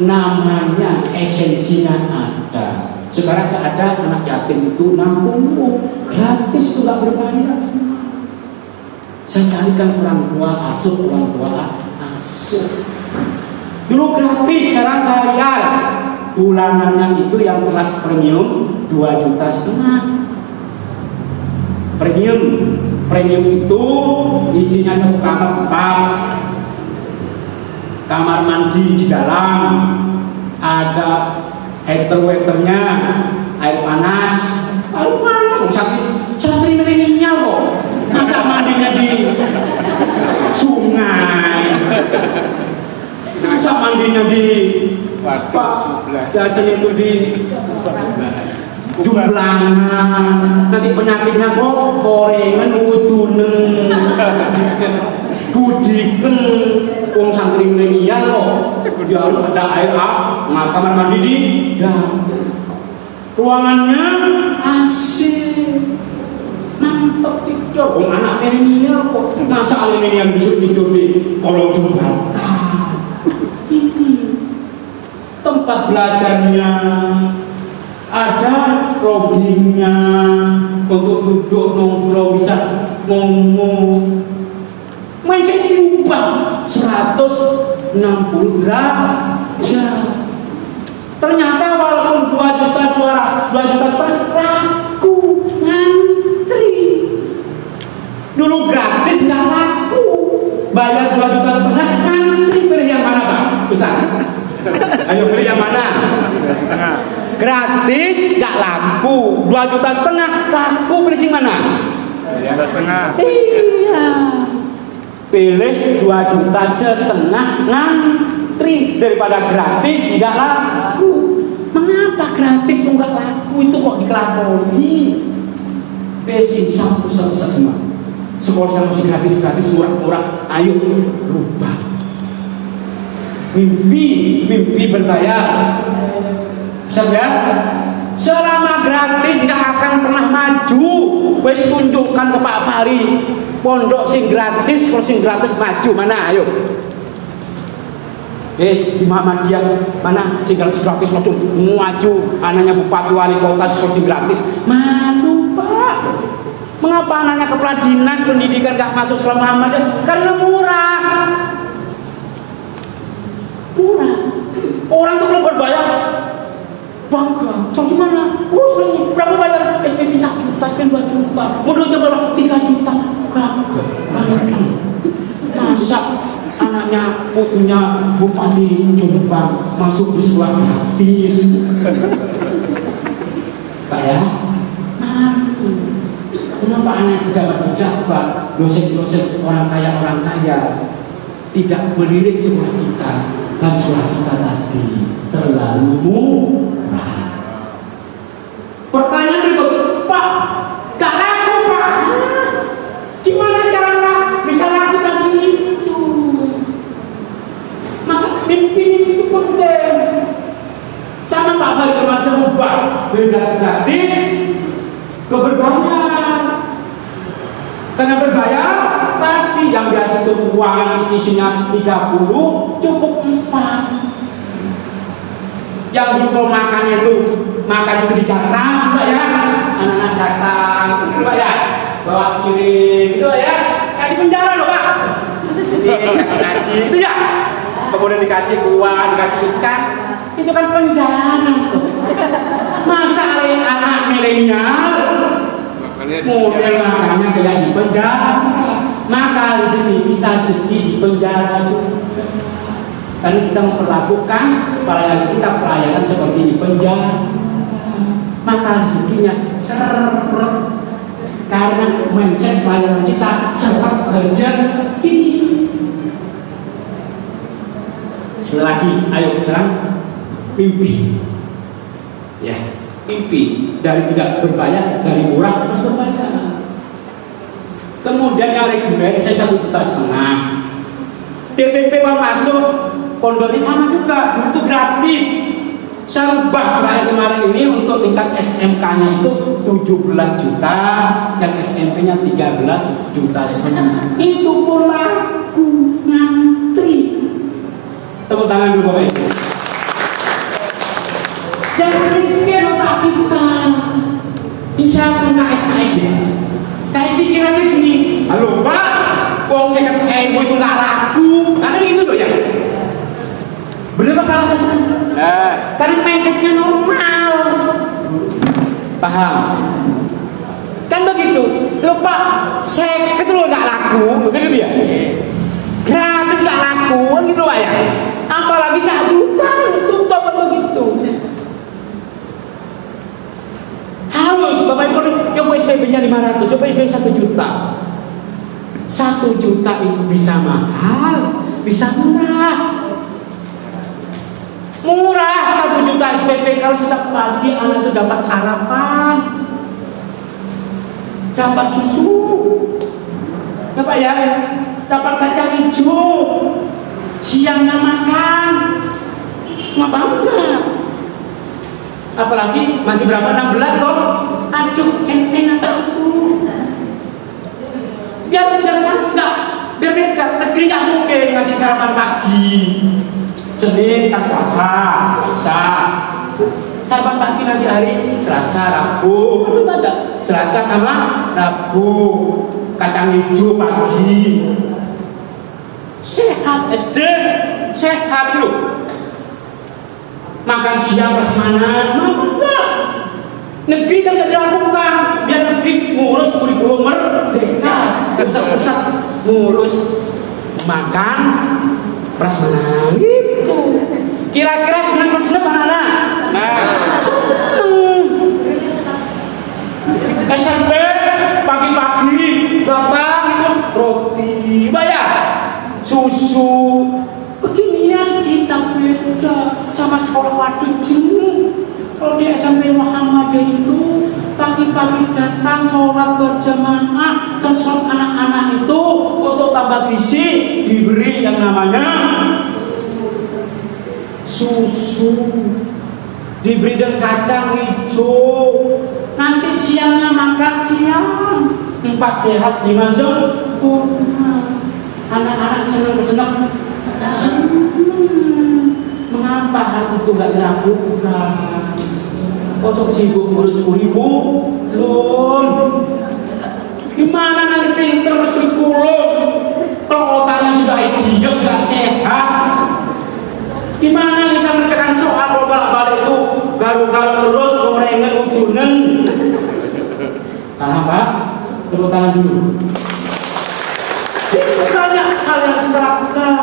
namanya, esensinya ada. Sekarang saya ada anak yatim itu 60 gratis, itu gak berbayar. Saya carikan orang tua asuh, orang tua asuh. Dulu gratis, sekarang bayar. Bulanannya itu yang kelas premium 2,5 juta. Premium itu isinya satu kamar 4. Kamar mandi di dalam, ada heater-waternya, air panas, santri milenial kok. Masa mandinya di sungai, masa mandinya di biasanya itu di Jumlangan. Nanti penyakitnya kok korengan, udunen, budiken. Wong santri milenial kok dia harus ada air kamar mandi di dalam. Ruangannya AC, mantep tidur. Wong anak milenial kok, masa milenial bisa tidur di kolong jembatan. Ini tempat belajarnya, ada lobbynya untuk duduk nongkrong, bisa ngomong. Mindset diubah 160 derajat. Ternyata walaupun 2 juta laku ngantri. Dulu gratis nggak laku, bayar 2,5 juta ngantri. Pilih yang mana Pak? Besar. Ayo pilih yang mana? Gratis nggak laku, 2,5 juta laku. Pilih yang mana? 2,5. Iya. Pilih 2,5 juta ngantri daripada gratis tidak laku. Mengapa gratis enggak laku itu kok dikelakoni? Besi satu semua. Sekolah yang masih gratis murah. Ayo rubah. Mimpi berbayar. Sabar. Selama gratis nggak akan pernah maju. Wes tunjukkan ke Pak Fahri. Pondok sing gratis, kalau sing gratis maju mana? Ayo. Di Muhammadiyah mana sing gratis maju. Anaknya bupati wali kota sekolah sing gratis. Malu Pak. Mengapa anaknya kepala dinas pendidikan gak masuk sekolah Muhammadiyah? Karena murah. Orang tuh kalau berbayar Bangga. So gimana? Oh sering. Berapa bayar? SPP 1 juta, SPP 2 juta. Menurutnya berapa? 3 juta. Bangga. Masa anaknya putunya Bupati Jombang masuk di sekolah gratis? Pak ya? Kenapa anak pejabat-pejabat, dosen-dosen orang kaya tidak melirik sekolah kita dan sekolah kita tadi terlalu murah? Pertanyaan berikut, Pak, gak laku Pak. Gimana caranya bisa laku tadi itu? Maka mimpi itu penting. Sama Pak Bari kemarin semubah gratis ke berbayar. Karena berbayar tadi yang biasa itu uang isinya 30 cukup 4. Yang dulu makan itu di Jakarta, Pak ya, anak-anak datang, itu Pak ya, bawa kirim, itu ya, kayak di penjara loh Pak. Ini kasih itu ya, kemudian dikasih buah, dikasih ikan, itu kan penjara. Masa anak milenial model makannya kayak di penjara, maka rezeki kita jadi di penjara juga. Karena kita memperlakukan pelayanan seperti di penjara, maka rezekinya seret. Karena mindset pelayanan kita seret rezeki. Sekali lagi, ayo sekarang mimpi, ya mimpi dari tidak berbayar, dari murah terus berbayar. Kemudian yang reguler saya 1,5 juta. DPP uang masuk pondok ini sama juga, dulu itu gratis. Saya ubah kemarin ini untuk tingkat SMK-nya itu 17 juta, yang SMP-nya 13 juta setengah. Itu pun laku ngantri. Tepuk tangan dulu Bapak Ibu. Jangan miskin otak kita. Insya Allah KS ya. KS pikirannya gini, halo Pak, uang 50.000 itu nggak laku. Karena itu loh ya. Bener Pak salah Pak? Karena mindsetnya normal. Paham? Kan begitu. Loh Pak, saya ketemu nggak laku, begitu ya? Gratis nggak laku, gitu Pak ya. Apalagi 1 juta, tutup begitu. Harus Bapak Ibu, yang SPP-nya 500, coba SPP 1 juta. 1 juta itu bisa mahal, bisa murah. Murah 1 juta SPP kalau setiap pagi anak itu dapat sarapan, dapat susu, ya Pak ya, dapat kacang hijau, siangnya makan, nggak bangga. Apalagi masih berapa 16 kok, aduh enteng apa itu? Biar enggak, biar beda. Negeri nggak mungkin ngasih sarapan pagi. Senin tak puasa, sarapan pagi nanti hari Selasa, Rabu, itu aja. Selasa sama Rabu, kacang hijau pagi. Sehat SD, sehat loh. Makan siang prasmanan, mana? Negeri kan tidak dilakukan, biar negeri ngurus kurikulum merdeka, pusat-pusat ngurus makan prasmanan gitu. Kira-kira senang anak-anak? SMP pagi-pagi datang itu roti, bayar susu. Beginian kita beda sama sekolah Waduk Jenu. Kalau di SMP Muhammadiyah itu pagi-pagi datang sholat berjamaah, sesuatu anak-anak itu untuk tambah gizi diberi yang namanya susu, diberi dengan kacang hijau. Nanti siangnya makan siang, 4 sehat 5 sempurna. Anak-anak senang-senang. Mengapa aku itu gak dilakukan? Untuk sibuk ngurus kurikulum. Gimana nanti pinter ngurus kurikulum kalau otaknya sudah idiot, gak sehat? Gimana bisa mengerjakan soal kalau balik itu garuk-garuk terus gorengan utunen. Paham Pak? Tepuk tangan dulu. Itu banyak hal yang kita lakukan.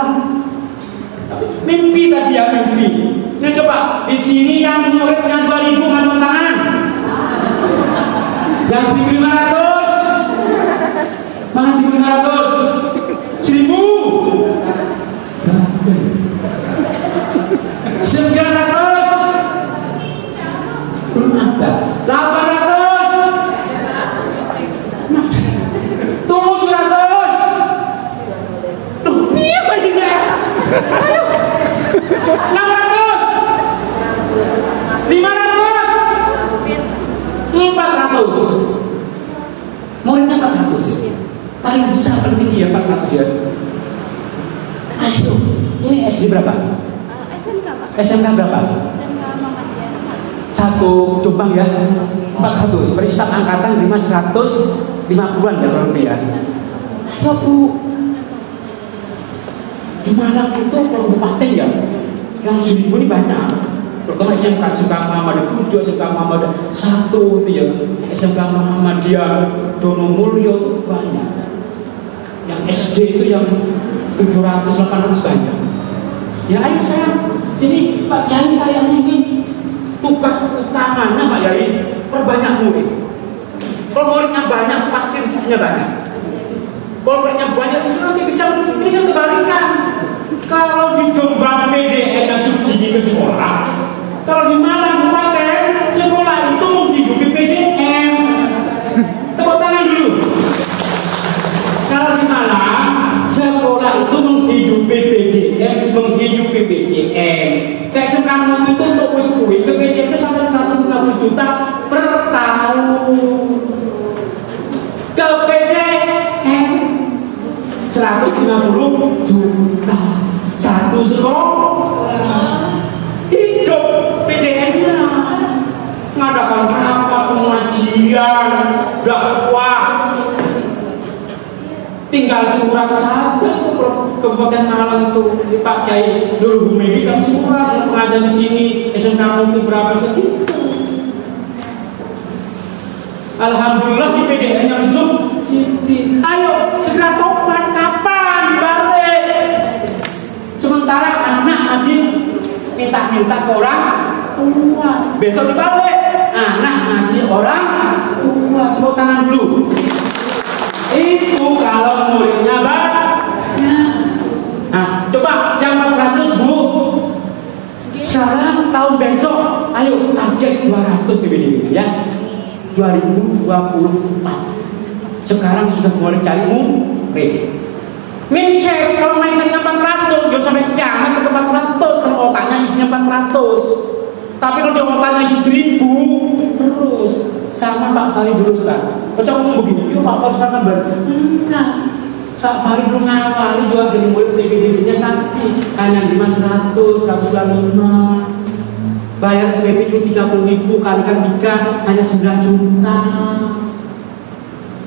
Mimpi tadi ya, mimpi. Ini coba di sini yang murid yang 2000 ngangkat tangan. Yang 1500. Mana 1500? 1000. 900. Belum ada. 800. 700. Tuh, iya bagi dia. Ayo. 600. 500. 400. Muridnya 400 ya. Paling besar paling tinggi ya 400 ya. Ayo, ini SD berapa? SMK Pak. SMK berapa? SMK Muhammadiyah 1 Jombang ya. 400. Berarti setiap angkatan 150-an ya kurang lebih ya. Ayo Bu. Di Malang itu kabupaten ya, yang 1000 ini banyak. Terutama SMK Muhammadiyah 7, SMK Muhammadiyah 1 itu ya, SMK Muhammadiyah Donomulyo itu banyak. Yang SD itu yang 700-800 banyak. Ya ayo sekarang. Jadi Pak Yai kayaknya ini tugas utamanya Pak Yai perbanyak murid. Kalau muridnya banyak pasti rezekinya banyak. Kalau muridnya banyak nanti bisa ini kan kebalikan. Kalau di Jombang PDN yang subsidi ke sekolah, kalau di Malang Kabupaten sekolah itu menghidupi PDN. Tepuk tangan dulu. Kalau di Malang sekolah itu menghidupi PDN, menghidupi PDN. Kayak sekarang itu untuk kuis-kuis ke PDN itu sampai 150 juta per tahun. Ke PDN 150 juta. Satu sekolah hidup PDN-nya ngadakan rapat pengajian dakwah, tinggal surat saja itu Kabupaten Malang itu Pak Kiai Nurul Humedi kan surat pengajian di sini SMK itu berapa segitu. Alhamdulillah di PDN yang subsidi. Ayo segera tobat, kapan dibalik? Sementara anak masih minta-minta ke orang tua. Besok dibalik, anak masih orang tua. Tepuk tangan dulu. Itu kalau muridnya banyak. Nah, coba yang 400 Bu. Sekarang tahun besok, ayo target 200 PBDB ya. 2024. Sekarang sudah mulai cari murid. Mindset, kalau mindsetnya 400, ya sampai kiamat ke 400. Kalau otaknya isinya 400. Tapi kalau dia otaknya isi 1000, terus sama Pak Fahri dulu sekarang. Kocok ngomong begini, yuk Pak Fahri sekarang enggak. Pak Fahri belum ngawali juga dari murid PBDB-nya nanti hanya 500, 125. Bayar SPP itu 30.000 kalikan 3 hanya 9 juta.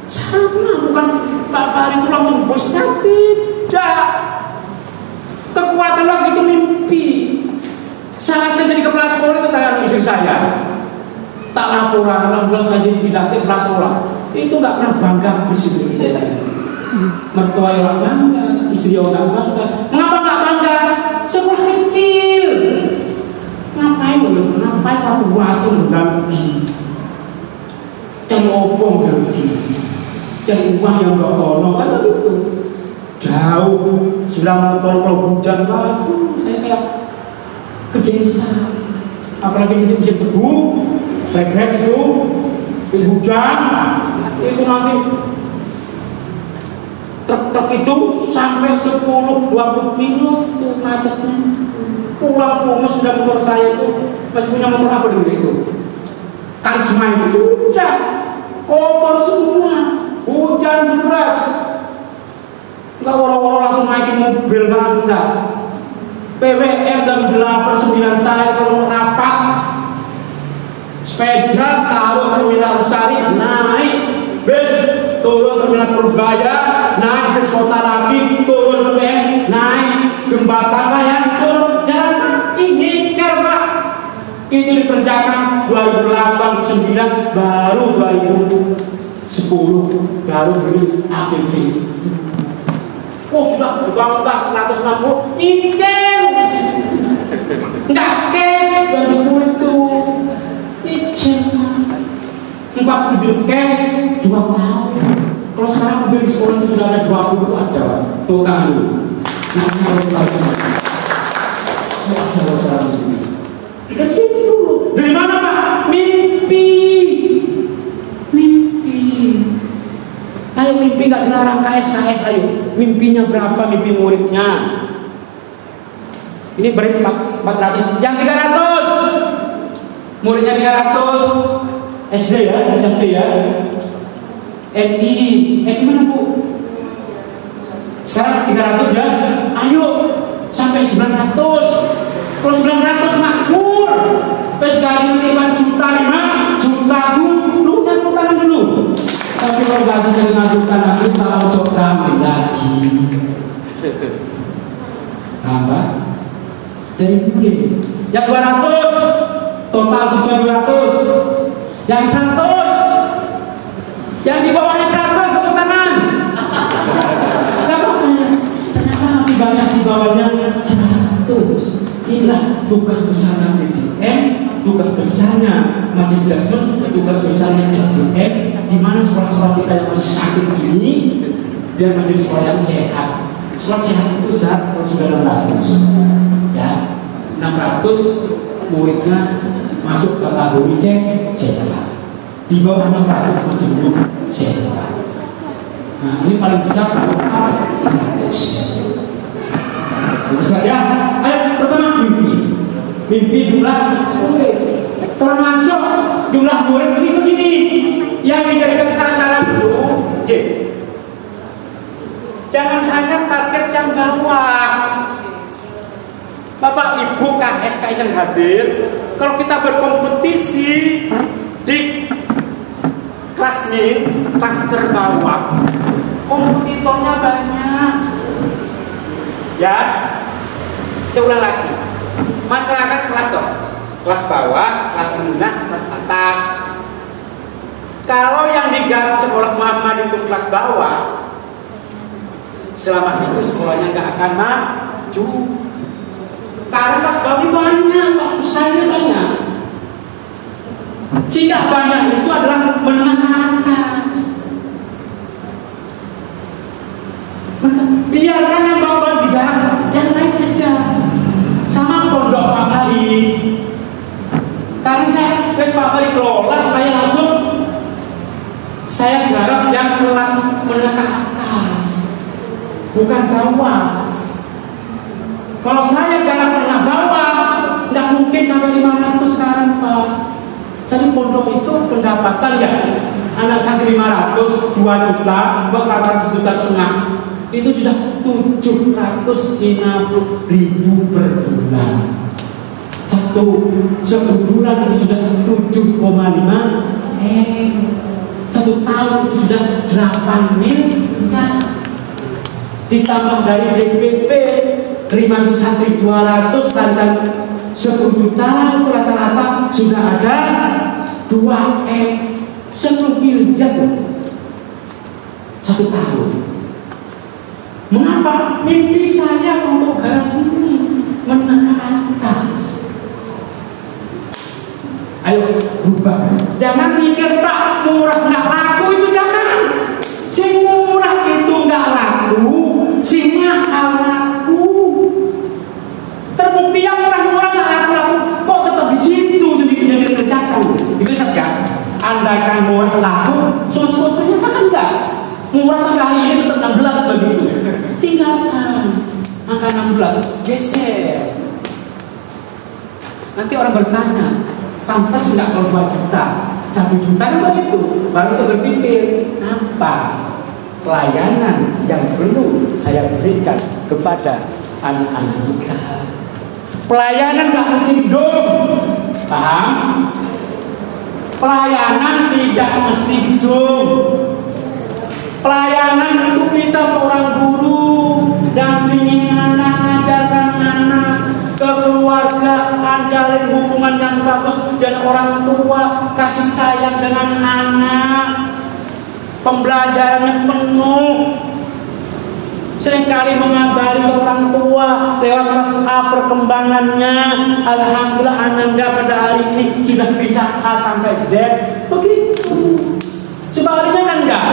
Sama, bukan Pak Fahri itu langsung besar, tidak. Kekuatan lagi itu mimpi. Saat saya jadi kepala sekolah itu tanya istri saya, tak laporan, alhamdulillah saya jadi dilantik kepala sekolah. Itu nggak pernah bangga bersih saya. Mertua orang bangga, istri orang bangga. Mengapa nggak bangga? Sekolah kecil. Ngapain waktu berbagi? Cari opong berbagi. Cari uang yang gak ono kan begitu. Jauh, silang tol hujan waduh, saya kayak ke desa. Apalagi ini musim tebu, brek-brek itu, hujan, itu nanti truk-truk itu sampai 10-20 kilo itu macetnya. Pulang sudah motor saya itu masih punya motor apa dulu itu? Karisma itu sudah kotor semua. Hujan deras, nggak woro-woro langsung naikin mobil banget enggak. PWM dan 8-9 saya kalau rapat sepeda taruh terminal Sari naik bis turun terminal Purbaya naik bis kota lagi turun PWM naik jembatan layang turun jalan ini Pak itu dikerjakan 2009 baru 2010 baru beli APV. Oh sudah bertambah 160 icil. Enggak cash 2010 itu icil 47 cash 2 tahun. Kalau sekarang mobil di sekolah itu sudah ada 20 ada tuh kan dulu. Dari situ dulu. Dari mana Pak? Mimpi. Ayo mimpi nggak dilarang KSKS ayo. Mimpinya berapa mimpi muridnya? Ini beri 400. Yang 300. Muridnya 300. SD ya, SMP ya. MI mana Bu? Sekarang 300 ya. Ayo sampai 900. Kalau 900 makmur. Terus kali 5 juta, 5 juta dulu yang tangan dulu. Tapi kalau nggak bisa ngajukan aku bakal coba lagi. Tambah dari mungkin. Yang 200 total siswa 200. Yang 100. Yang di bawahnya 100 tepuk tangan. Ternyata masih banyak di bawahnya 100. Inilah tugas besarnya PDM, tugas besarnya Majid Dasmen, tugas besarnya FGM, di mana sekolah-sekolah kita yang masih sakit ini biar menjadi sekolah yang sehat. Sekolah sehat itu saat kalau sudah 600, ya 600 muridnya masuk ke kategori sehat. Di bawah 600 masih belum sehat. Nah ini paling besar 400. Besar ya. Ayo pertama mimpi jumlah murid. Termasuk jumlah murid ini begini. Yang dijadikan sasaran itu jangan hanya target yang bawah. Bapak Ibu KSKS yang hadir, kalau kita berkompetisi di kelas ini, kelas terbawah, kompetitornya banyak. Ya, saya ulang lagi. Masyarakat kelas toh, kelas bawah, kelas menengah, kelas atas. Kalau yang digarap sekolah Muhammad itu kelas bawah, selama itu sekolahnya nggak akan maju. Karena kelas bawah ini banyak, pesannya banyak. Jika banyak itu adalah menengah atas. Biarkan yang bawah digarap, yang lain saja. Sama pondok Pak Fahri. Karena saya Pak Fahri kelola, saya garap yang kelas menengah atas, bukan bawah. Kalau saya garap menengah bawah, nggak mungkin sampai 500 sekarang Pak. Jadi pondok itu pendapatan ya, anak santri 500, 2 juta, 400 juta setengah. Itu sudah 750.000 per bulan. Satu bulan itu sudah 7,5 1 tahun itu sudah 8 miliar. Ditambah dari DPP terima santri 200 kalikan 10 juta itu rata-rata sudah ada 10 miliar 1 tahun. Mengapa? Mimpi saya untuk garap ini menengah atas. Ayo berubah. Jangan mikir Pak murah nggak laku itu jangan. Si murah itu nggak laku, si mahal laku. Terbukti yang murah-murah nggak laku, kok tetap di situ sedikit yang dikerjakan. Itu saja. Andaikan murah laku, sesuatunya kan enggak. Murah sampai hari ini tetap 16 begitu. Tinggalkan angka 16, geser. Nanti orang bertanya, pantas nggak kalau 2 juta, 1 juta kan begitu. Baru kita berpikir, apa pelayanan yang perlu saya berikan kepada anak-anak kita. Pelayanan nggak mesti hidup, paham? Pelayanan tidak mesti hidup. Pelayanan itu bisa seorang guru dampingi anak, ajarkan anak, kekeluargaan, jalin hubungan yang bagus dan orang tua. kasih sayang dengan anak, pembelajarannya penuh. Seringkali mengabari orang tua lewat kelas A perkembangannya. Alhamdulillah Ananda pada hari ini sudah bisa A sampai Z. Begitu. Sebaliknya kan enggak.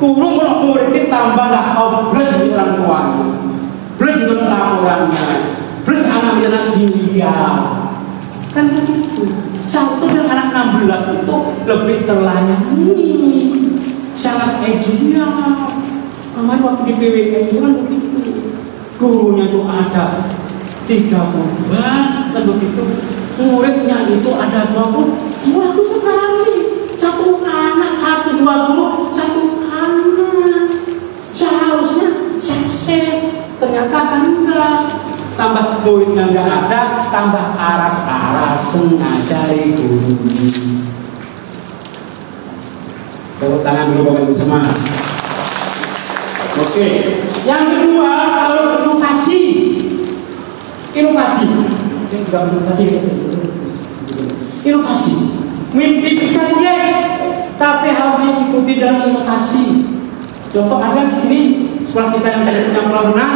Guru murid kita tambah nggak tahu plus di orang tua, plus dengan laporannya, plus anak Zilia. Kan begitu. Seharusnya anak 16 itu lebih terlayani, sangat ideal. Kemarin waktu di PWN itu kan begitu, gurunya itu ada 30 kan begitu, muridnya itu ada 20, bagus sekali, satu anak, satu dua guru, satu anak, seharusnya sukses, ternyata kan enggak, tambah poinnya enggak ada, tambah aras-arasen ngajari guru. Tepuk tangan dulu Bapak Ibu semua. Oke, yang kedua kalau inovasi, inovasi, mimpi besar yes, tapi harus diikuti dengan inovasi. Contoh ada di sini sekolah kita yang sudah punya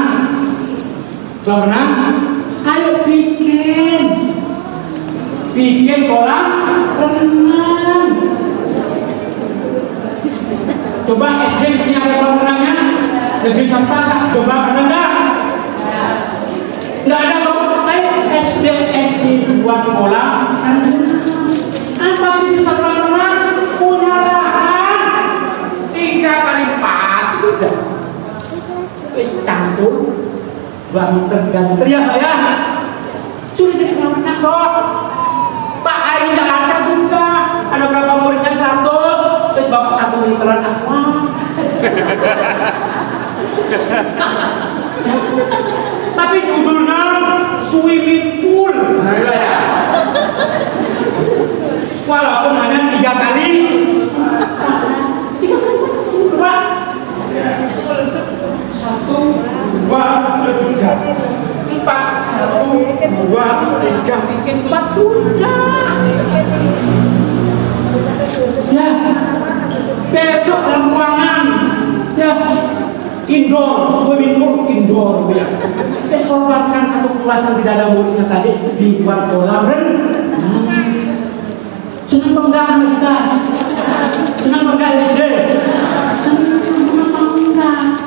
kolam renang, ayo bikin kolam renang. Coba SD di sini ada kolam renangnya. Negeri swasta coba ada enggak? Enggak ada kok. SDN buat kolam. Apa sih susah kolam renang? Punya lahan 3x4 udah. Wis campur 2 meter 3 meter ya Pak ya. Sudah jadi kolam renang kok. Pak air enggak ada sudah. Ada berapa muridnya 100. Terus bawa 1 literan aqua. Tapi judulnya swimming pool. Walaupun hanya 3 kali. 3 kali Pak. 1, 2, 3, 4. 1, 2, 3, 4 sudah. Ya. Besok dalam ruangan. Ya. Indoor, swimming pool indoor ya. Kita korbankan satu kelas yang tidak ada muridnya tadi dibuat kolam renang. Senang bangga kita, senang bangga SD, senang bangga.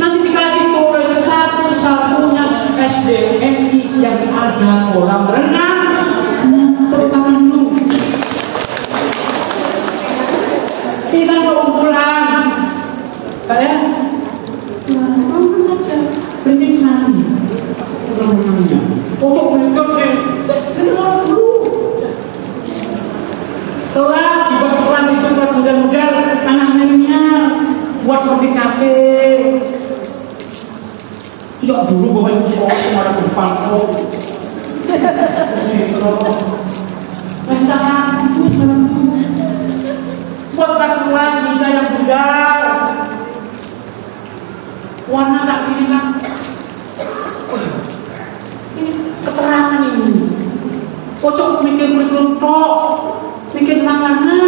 Nanti dikasih tulis satu-satunya SDNI yang ada kolam renang. Tepuk tangan dulu. Kita keunggulan, kayak penting sekali programnya untuk mengikuti kelas juga kelas itu kelas model-model anak-anaknya buat seperti kafe. Tidak dulu Bapak Ibu sekolah ada depan kok buat kelas bisa yang budar warna tak pilih kan. Ini keterangan ini. Kocok mikir kurikulum tok, mikir tangannya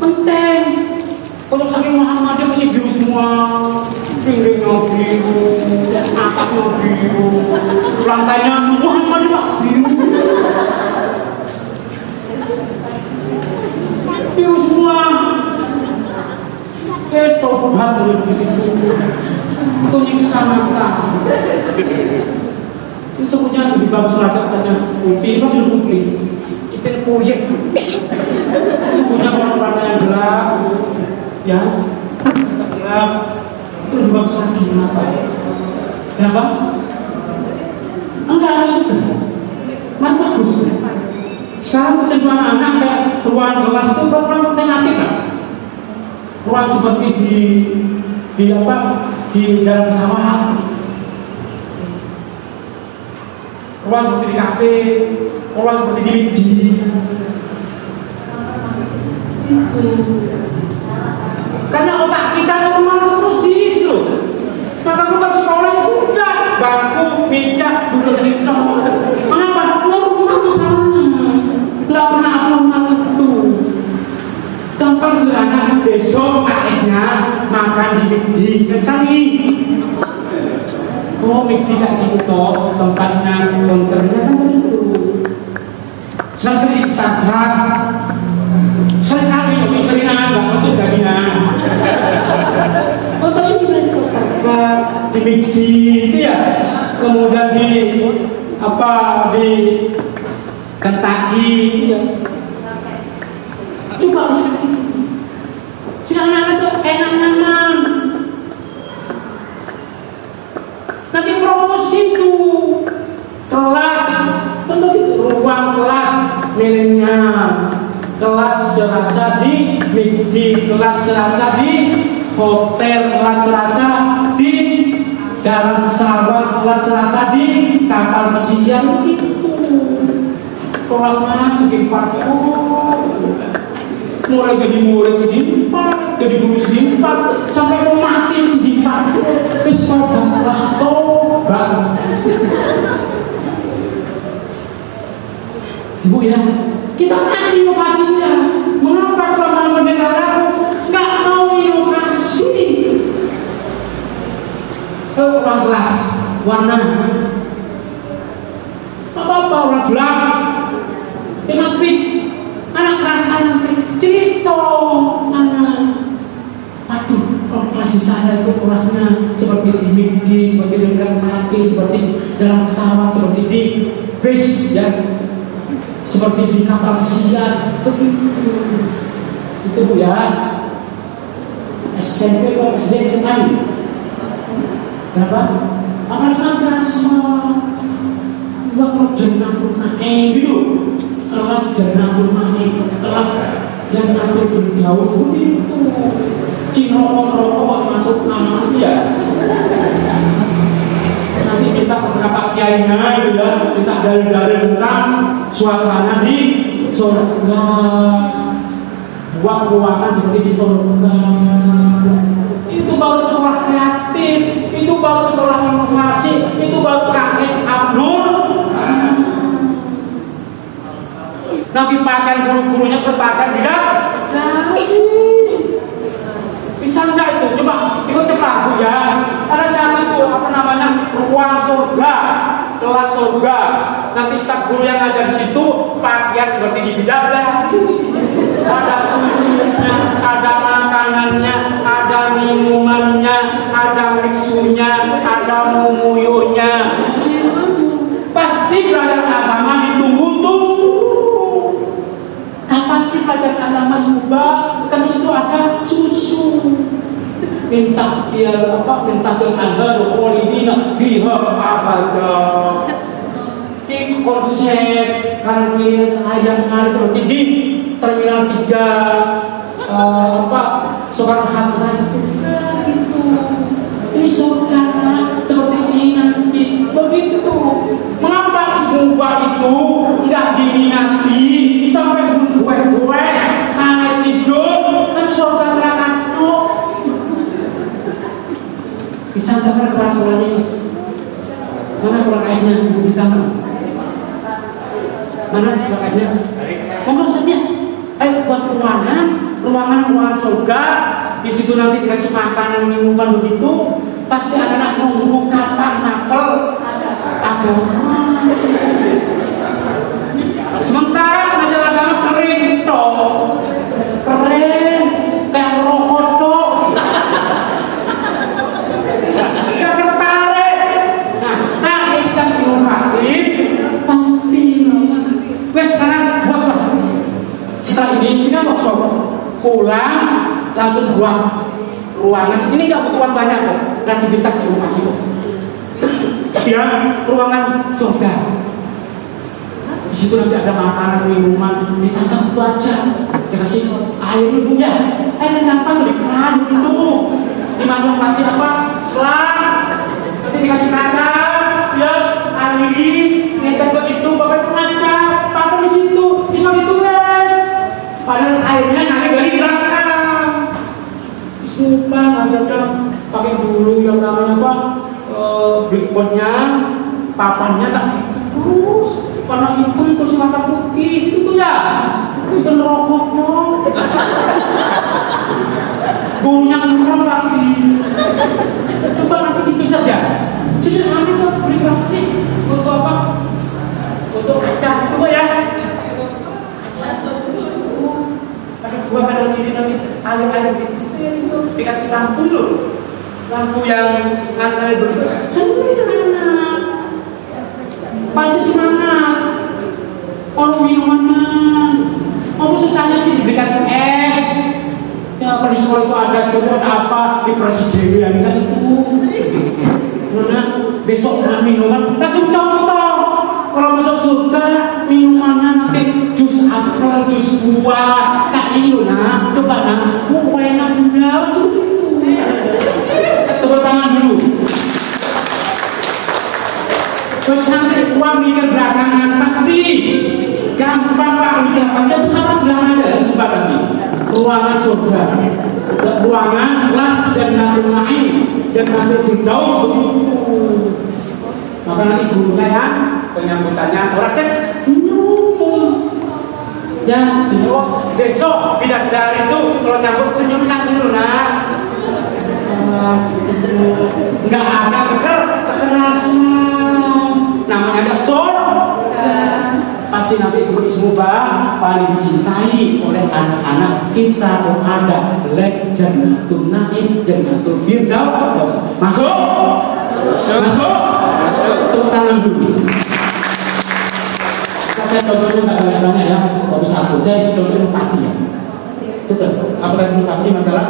penting. Kocok saking Muhammadiyah masih biru semua, piringnya biru, atapnya biru, lantainya Muhammadiyah biru, biru semua. Stop banget begitu. Itu nyiksa mata. Ini sebutnya lebih bagus lagi katanya putih, itu sudah putih. Istilah proyek. Sebutnya warna yang gelap, ya, gelap. Itu lebih bagus lagi kenapa? Kenapa? Enggak itu. Mana bagus? Sekarang kecenderungan anak kayak ruangan kelas itu berapa alternatif kan? Ruang seperti di dalam sawah, ruang seperti di kafe, ruang seperti di karena otak kita normal terus sih loh. Maka bukan sekolah sudah bangku, meja, duduk di tempat. Mengapa? Normal sana. Nggak pernah toko McD kayak gini toh, tempatnya konternya kan begitu. Sekali di Instagram, sekali untuk seringan, nggak untuk gajian. Untuk ini di Instagram, di McD itu ya, kemudian di apa di Kentucky itu ya. Coba sekarang itu enak nyaman. Nanti promosi tuh kelas, tentu ruang kelas milenial, kelas serasa di McD, kelas serasa di hotel, kelas serasa di dalam pesawat, kelas serasa di kapal pesiar begitu. Kelasnya segi 4, mulai jadi murid segi 4, jadi guru segi 4, sampai mau mati segi 4. Terus lah tobat. Ibu ya, kita kan inovasinya. Mengapa selama bendera nggak mau inovasi? Ruang kelas warna, apa orang gelap, tematik, anak kerasan, cerita, anak. Aduh, kalau kelas di sana itu kelasnya seperti di McD, seperti di mati, seperti dalam pesawat, seperti di bis, ya, seperti di kapal pesiar, begitu. Itu Bu ya. SMP atau SD SMA? Kenapa? Apalagi kerasa waktu Jannatul Ma'in gitu. Kelas Jannatul Ma'in, kelas Jannatul Firdaus begitu. Cina rokok masuk nama dia. Nanti minta beberapa kiainya itu ya, minta dalil-dalil tentang suasana di surga. Buat ruangan seperti di surga. Itu baru sekolah kreatif, itu baru sekolah inovasi, itu baru KS Abdul. Nanti pakaian guru-gurunya seperti pakaian tidak jadi. Bisa enggak itu? Coba ikut cepat Bu ya. Ada satu itu apa namanya ruang surga, kelas surga. Nanti staf guru yang ada di situ pakaian seperti di bidadari. Ada susunya, ada makanannya, ada minumannya, ada mixunya, ada mumuyunya. Pasti belajar agama ditunggu-tunggu. Kapan sih belajar agama coba? Kan di situ ada susu. Minta dia apa? Minta ke Anda kholidina fiha abada. Di konsep kantin ayam hari seperti di Terminal 3 apa Soekarno-Hatta itu bisa gitu. Ini surga seperti ini nanti begitu. Mengapa semua itu nggak diminati sampai gue naik tidur dan surga neraka tuh bisa dengar kelas ini. Mana kurang aisnya di kamar? Mana kurang aisnya? Ngomong saja. Ayo buat ruangan surga. Di situ nanti dikasih makanan minuman begitu. Pasti ada anak nunggu kata nakal agama. Sementara pengajar agama keren toh, keren kayak rokok toh. Gak tertarik. Nah, KS kan inovatif pasti. Wes sekarang buatlah. Setelah ini kita workshop pulang langsung buat ruangan. Ini nggak butuh uang banyak kok, kreativitas inovasi kok. Ya, ruangan surga. Di situ nanti ada makanan, minuman, ditata baca, dikasih air ibunya, air gampang di keran gitu, dimasuk kasih apa? Selang, nanti dikasih kaca, ya, aliri, netes begitu, bapak pengaca, apa di situ, bisa ditulis. Padahal airnya naik dari belakang. Sumpah, ada pakai dulu yang namanya apa? Brickboardnya, papannya tak terus. Warna hitam terus mata putih itu tuh ya, itu rokoknya. Baunya kurang lagi. Coba nanti gitu saja. Sederhana berdua kanan kiri nanti air itu dikasih lampu loh, lampu yang air berdua. Seneng anak, pasti semangat. Kalau minuman, susahnya sih diberikan es. Ya kalau di sekolah itu ada coba apa di presiden kan itu. Karena besok dengan minuman langsung contoh. Kalau masuk surga minumannya nanti jus apel, jus buah, kayak ini nah, coba nah, enak benar sih. Tepuk tangan dulu. Terus nanti uang mikir belakangan pasti gampang pak mikir apa itu sama jelang aja sumpah tadi. Ruangan surga, ruangan kelas Jannatul Na'im, Jannatul Firdaus begitu. Maka nanti gurunya ya penyambutannya orang senyum. Ya, besok bidadari itu kalau nyambut senyum kan dulu nah. Enggak ada kekerasan. Namanya ada surga. Pasti nanti guru semoga paling dicintai oleh anak-anak kita yang ada lek Jannatul Na'im, Jannatul Firdaus. Masuk? Masuk? Tepuk tangan dulu. Saya contohnya nggak banyak ya, tapi satu. Saya contoh inovasi ya. Betul. Apa tadi inovasi masalah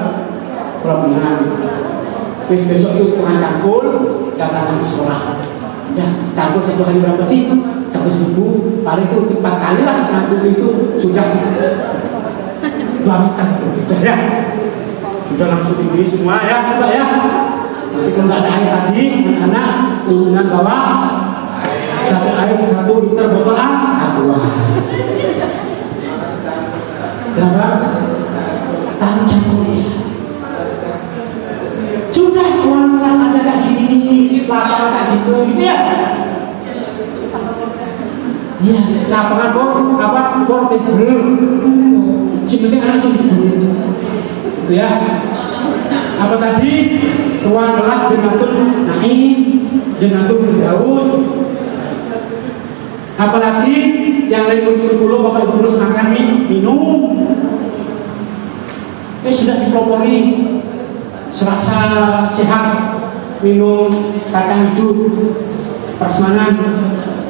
pelabuhan? Besok itu Tuhan Kangkul datang ke sekolah. Ya, Kangkul satu hari berapa sih? 100.000. Paling itu 4 kali lah. Kangkul itu sudah 2 meter. Sudah ya. Sudah langsung tinggi semua ya, Pak ya. Nanti kalau nggak ada air tadi, anak-anak turunan bawah. Satu air 1 liter botol aqua. Kenapa? Tancap ya. Sudah uang kelas ada kayak gini, lapangan kayak gitu, ya. Iya, lapangan portable. Sebenarnya langsung gitu ya. Apa tadi? Ruang kelas Jannatul Na'im, Jannatul Firdaus. Apalagi yang lain unsur dulu Bapak Ibu harus makan minum. Sudah dipelopori serasa sehat minum kacang hijau prasmanan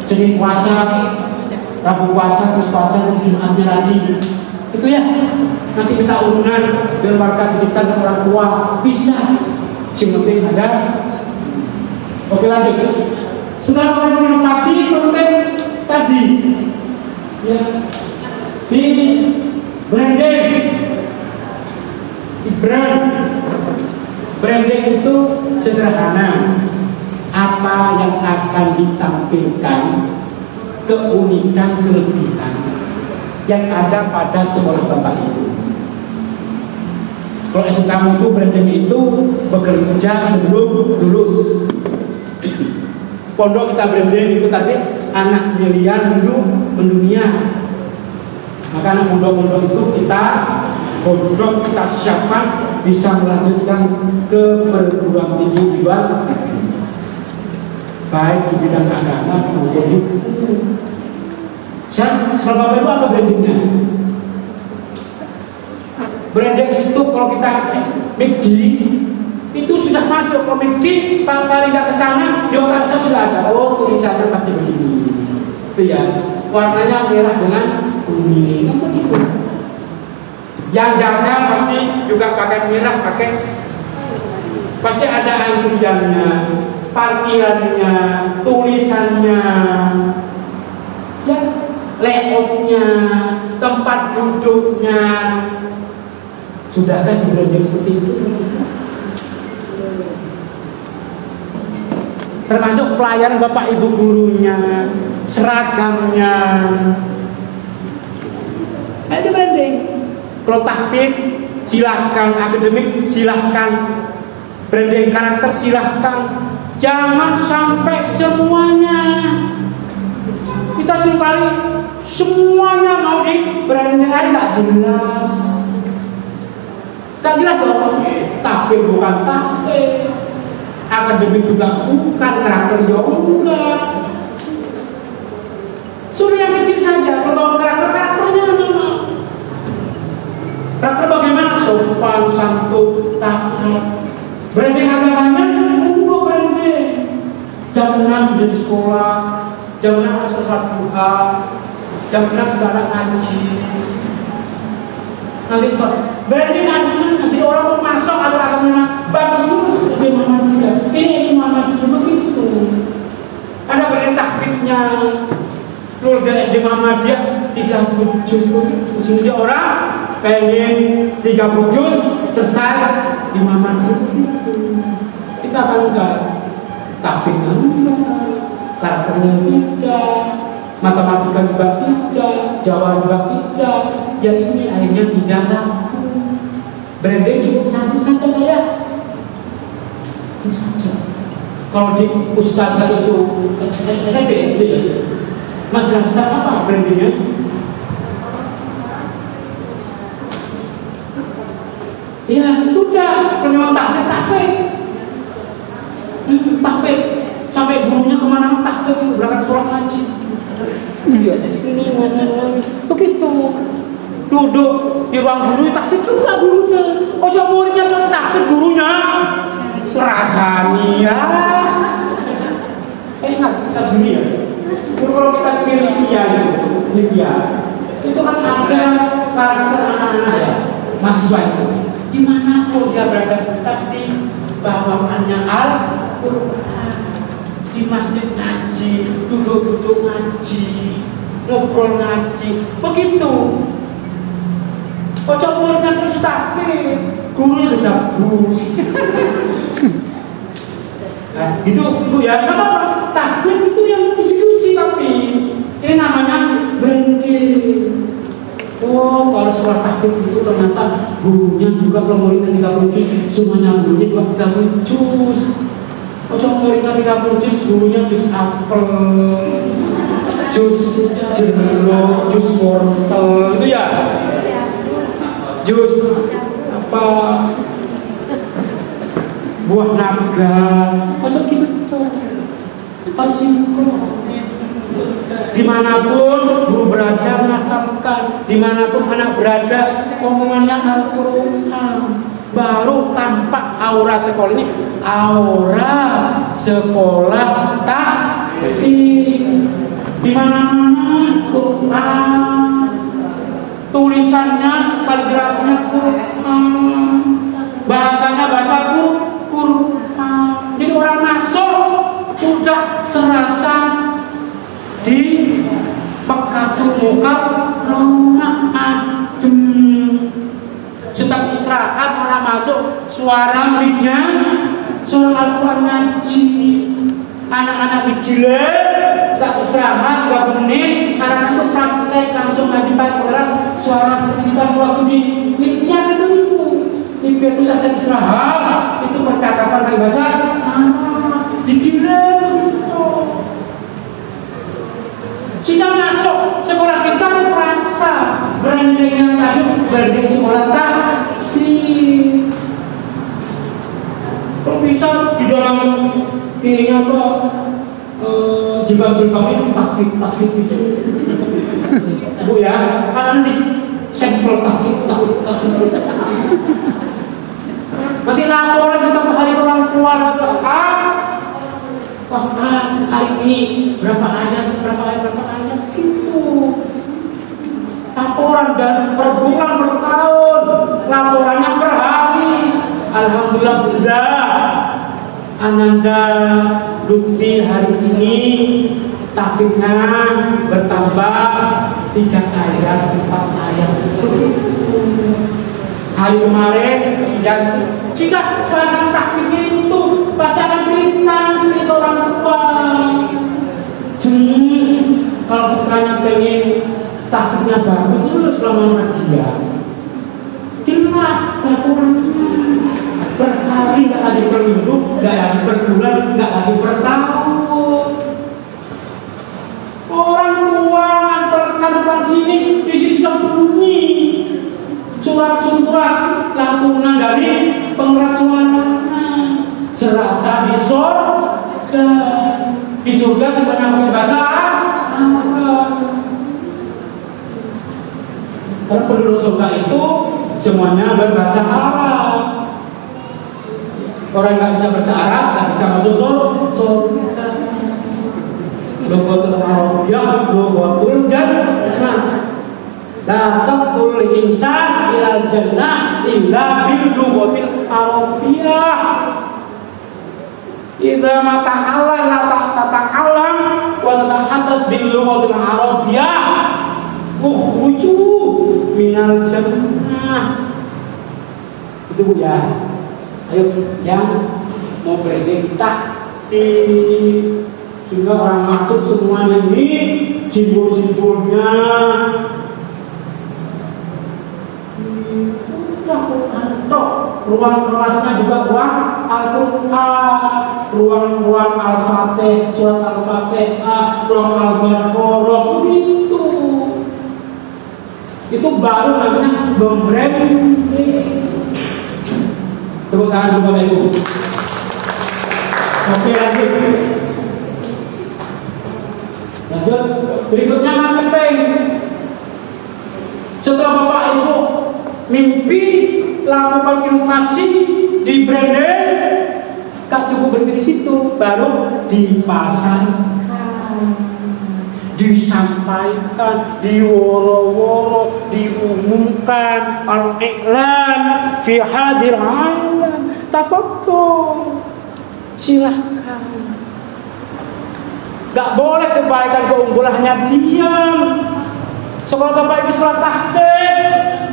Senin puasa, Rabu puasa, terus puasa, Jumatnya lagi. Itu ya. Nanti kita urunan dengan warga sekitar dan orang tua bisa. Yang penting ada. Oke lanjut. Setelah inovasi penting tadi ya di branding, branding itu sederhana. Apa yang akan ditampilkan, keunikan, kelebihan yang ada pada sekolah Bapak Ibu. Kalau SMK itu branding itu bekerja sebelum lulus. Pondok kita branding itu tadi anak pilihan dulu mendunia. Maka anak pondok-pondok itu kita siapkan bisa melanjutkan ke perguruan tinggi di luar negeri, baik di bidang agama maupun hukum. Selama itu apa brandingnya? Branding itu kalau kita McD itu sudah masuk ke McD, Pak Farida ke sana, di otak saya sudah ada. Oh, tulisannya pasti begini. Itu ya. Warnanya merah dengan kuning. Begitu. Yang jaga pasti juga pakai merah, pasti ada antriannya, parkirannya, tulisannya, ya, layoutnya, tempat duduknya. Sudah kan branding seperti itu. Termasuk pelayanan Bapak Ibu gurunya, seragamnya. Itu branding. Kalau tahfidz silahkan, akademik silahkan, branding karakter silahkan. Jangan sampai semuanya. Kita suruh kali semuanya mau di branding aja nggak jelas. Tak jelas loh. Tahfidz bukan tahfidz. Akademik juga bukan, karakter juga enggak. Suruh yang kecil saja, kalau bawa karakternya mana? Karakter bagaimana? Sopan, santun, taat. Branding agamanya, branding. Jam 6 sudah di sekolah, jam 6 sholat duha, jam 6 sudah anak ngaji. Nanti branding agamanya, nanti orang mau masuk atau agamanya bagus sebagai Muhammadiyah. Ini Muhammadiyah begitu. Ada branding takfidnya. Lulus dari SD Muhammadiyah 30 juz. Ujungnya orang pengen 30 juz selesai di Muhammadiyah. Kita akan enggak takfidnya enggak, karakternya tidak, matematika juga tidak, Jawa juga tidak. Yang ini akhirnya tidak laku. Branding cukup satu saja saya. Itu saja. Kalau di ustadzah itu SMP SD, madrasah apa brandingnya? Ya sudah, memang takfid. Takfid sampai gurunya kemana takfid itu berangkat sekolah ngaji. Iya, ini begitu. Duduk di ruang guru takfid juga gurunya. Ojo muridnya dong takfid gurunya. Ngerasani ya. Saya ingat kita dunia. Kalau kita ke Libya itu kan ada karakter anak-anak ya, mahasiswa itu. Dimanapun dia berada pasti bawaannya Al-Quran. Di masjid ngaji, duduk-duduk ngaji, ngobrol ngaji, begitu. Ojo muridnya terus takfir, gurunya gedabus. Nah, itu ya, apa takfir itu yang diskusi tapi ini namanya branding. Oh, kalau sekolah takfir itu ternyata gurunya juga kalau muridnya 30 juz, semuanya gurunya juga 30 juz. Ojo muridnya 30 juz, gurunya juz apel, juz jeruk, juz wortel, itu ya. Juz apa? Buah naga. Ojo gitu tuh. Asinkron. Dimanapun guru berada menghafalkan, dimanapun anak berada omongannya Al-Quran. Baru tampak aura sekolah ini, aura sekolah takfir. Dimana-mana Quran, tulisannya, kaligrafinya Quran, bahasanya bahasa Quran. Jadi orang masuk sudah serasa di Mekatul Mukarramah adem. Setiap istirahat orang masuk suara mic-nya, suara Al-Quran ngaji. Anak-anak digilir saat istirahat 3 menit, anak-anak itu praktek langsung ngaji pakai keras, suara sekitar waktu di mic-nya kan begitu. Itu saat istirahat itu percakapan pakai bahasa digilir begitu. Sudah masuk sekolah kita terasa brandingnya tadi branding sekolah takfir. Kok bisa di dalam ini apa jilbab ini takfir itu, Bu ya, kan di sampel takfir. Nanti laporan setiap hari orang tua pas hari ini berapa ayat gitu. Laporan dan per bulan per tahun, laporannya per hari. Alhamdulillah Bunda Ananda Lutfi hari ini tahfidnya bertambah 3 ayat, 4 ayat. Hari kemarin jika suasana tahfidnya itu pasti akan cerita ke orang tua. Kalau putranya pengen tahfidnya bagus, lulus selama Muhammadiyah. Jelas laporannya. Per hari, nggak lagi per minggu, nggak lagi per bulan, nggak lagi per tahun. Orang tua antarkan depan sini, di sini sudah bunyi surat-surat lantunan dari pengeras suaranya. Serasa di surga sebanyak pakai bahasa Arab. Kalau penduduk surga itu semuanya berbahasa Arab. Orang nggak bisa bahasa Arab, nggak bisa masuk surga. Lughatul Arabiyyah, lughatul jannah. La taqul insan ilal jannah illa bil lughatil arabiyyah. Idza ma ta'alla la tata'allam wa tatahaddas bil lughatil arabiyyah. Ukhruju minal jannah. Itu Bu ya. Ayo yang mau berdiktat sehingga orang masuk semuanya ini simbol-simbolnya ruang kelasnya juga ruang Al-Quran, ruang Al-Fatih, surat Al-Fatihah, ruang Al-Baqarah, begitu. Itu baru namanya membranding. Tepuk tangan Bapak Ibu. Oke, lanjut. Berikutnya marketing. Setelah Bapak Ibu mimpi lakukan inovasi di branding, tak cukup berhenti di situ, baru dipasarkan, disampaikan, diworo-woro, diumumkan, al-iklan fi hadir alam. Tafadhol, silahkan. Gak boleh kebaikan keunggulannya diam. Sekolah Bapak Ibu sekolah tahfidz,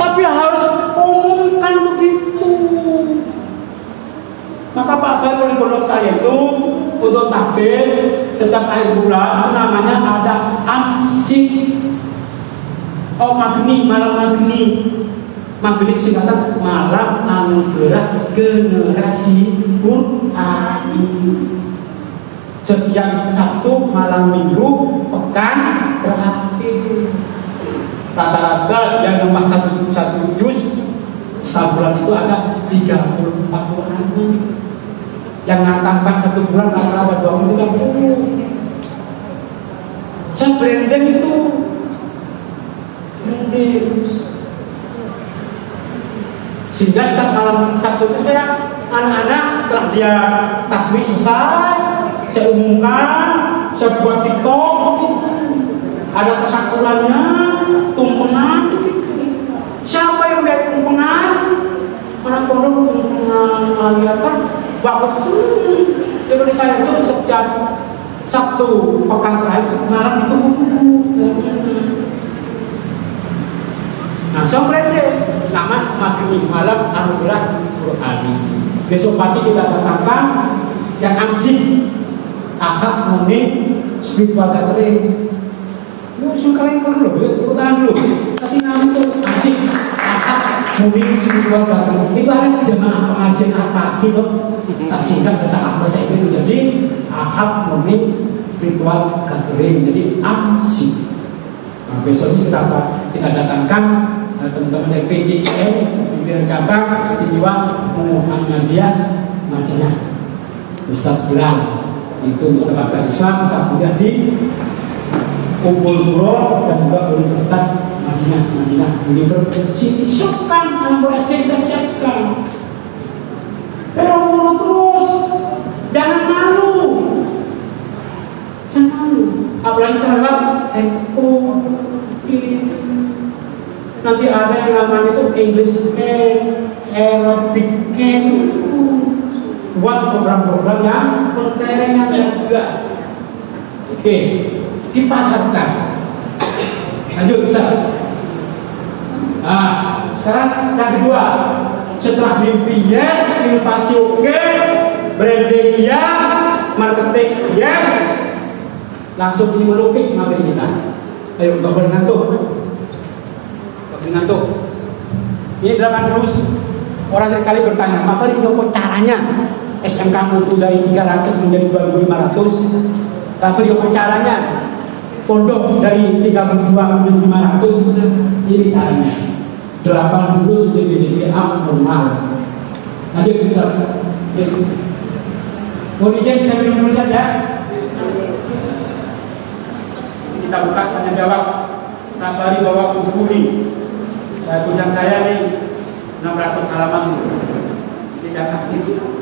tapi harus umumkan begitu. Maka Pak Fairul pondok saya itu untuk tahfidz setiap akhir bulan namanya ada amsik, magni, malam magni. Magni singkatan malam anugerah generasi Qur'ani. Setiap Sabtu malam Minggu pekan terakhir. Rata-rata yang nambah satu juz sebulan itu ada 34 bulan. Yang ngatangkan satu bulan rata-rata 20-30. Saya branding itu branding. Sehingga setiap malam Sabtu itu saya anak-anak setelah dia tasbih selesai, saya umumkan, saya buat TikTok, ada kesakulannya, tumpengan. Siapa yang udah tumpengan? Anak pondok tumpengan lagi apa? Bagus tuh. Jadi saya itu setiap Sabtu pekan terakhir malam ditunggu-tunggu. Nah, saya branding nama magni malam anugerah Qur'ani. Besok pagi kita datangkan yang amsi akad murni spiritual gathering. Kalian perlu tahan dulu. Kasih nama itu amsi akad murni spiritual gathering. Itu ada jemaah pengajian apa gitu. Tak singkat bahasa itu jadi akad murni spiritual gathering. Jadi amsi. Nah, besok ini kita datangkan teman-teman dari PJKM pimpinan cabang istimewa Muhammadiyah Madinah Ustaz Bilal itu untuk lembaga Islam Sabtunya di Umbul Qura dan juga Universitas Madinah University. Siapkan anak SD kita siapkan. Terus jangan malu, apalagi sekarang nanti ada yang namanya itu English Camp, Arabic Camp, buat program-program yang penterengan juga. Oke, dipasarkan. Lanjut, Ustaz. Nah, sekarang yang kedua, setelah mimpi yes, inovasi oke, branding ya, marketing yes, langsung dimelukik materi kita. Ayo, Bapak ngantuk. Ngantuk. Ini drama terus. Orang sekali bertanya, Pak Farid, apa caranya SMK mutu dari 300 menjadi 2.500? Pak Farid, apa caranya pondok dari 32 menjadi 500? Ini caranya 8 lulus jadi BPA normal. Lanjut bisa. Mau izin saya minum dulu saja. Kita buka tanya jawab. Pak Farid bawa buku ini. Gudang saya nih 600 halaman tidak aktif.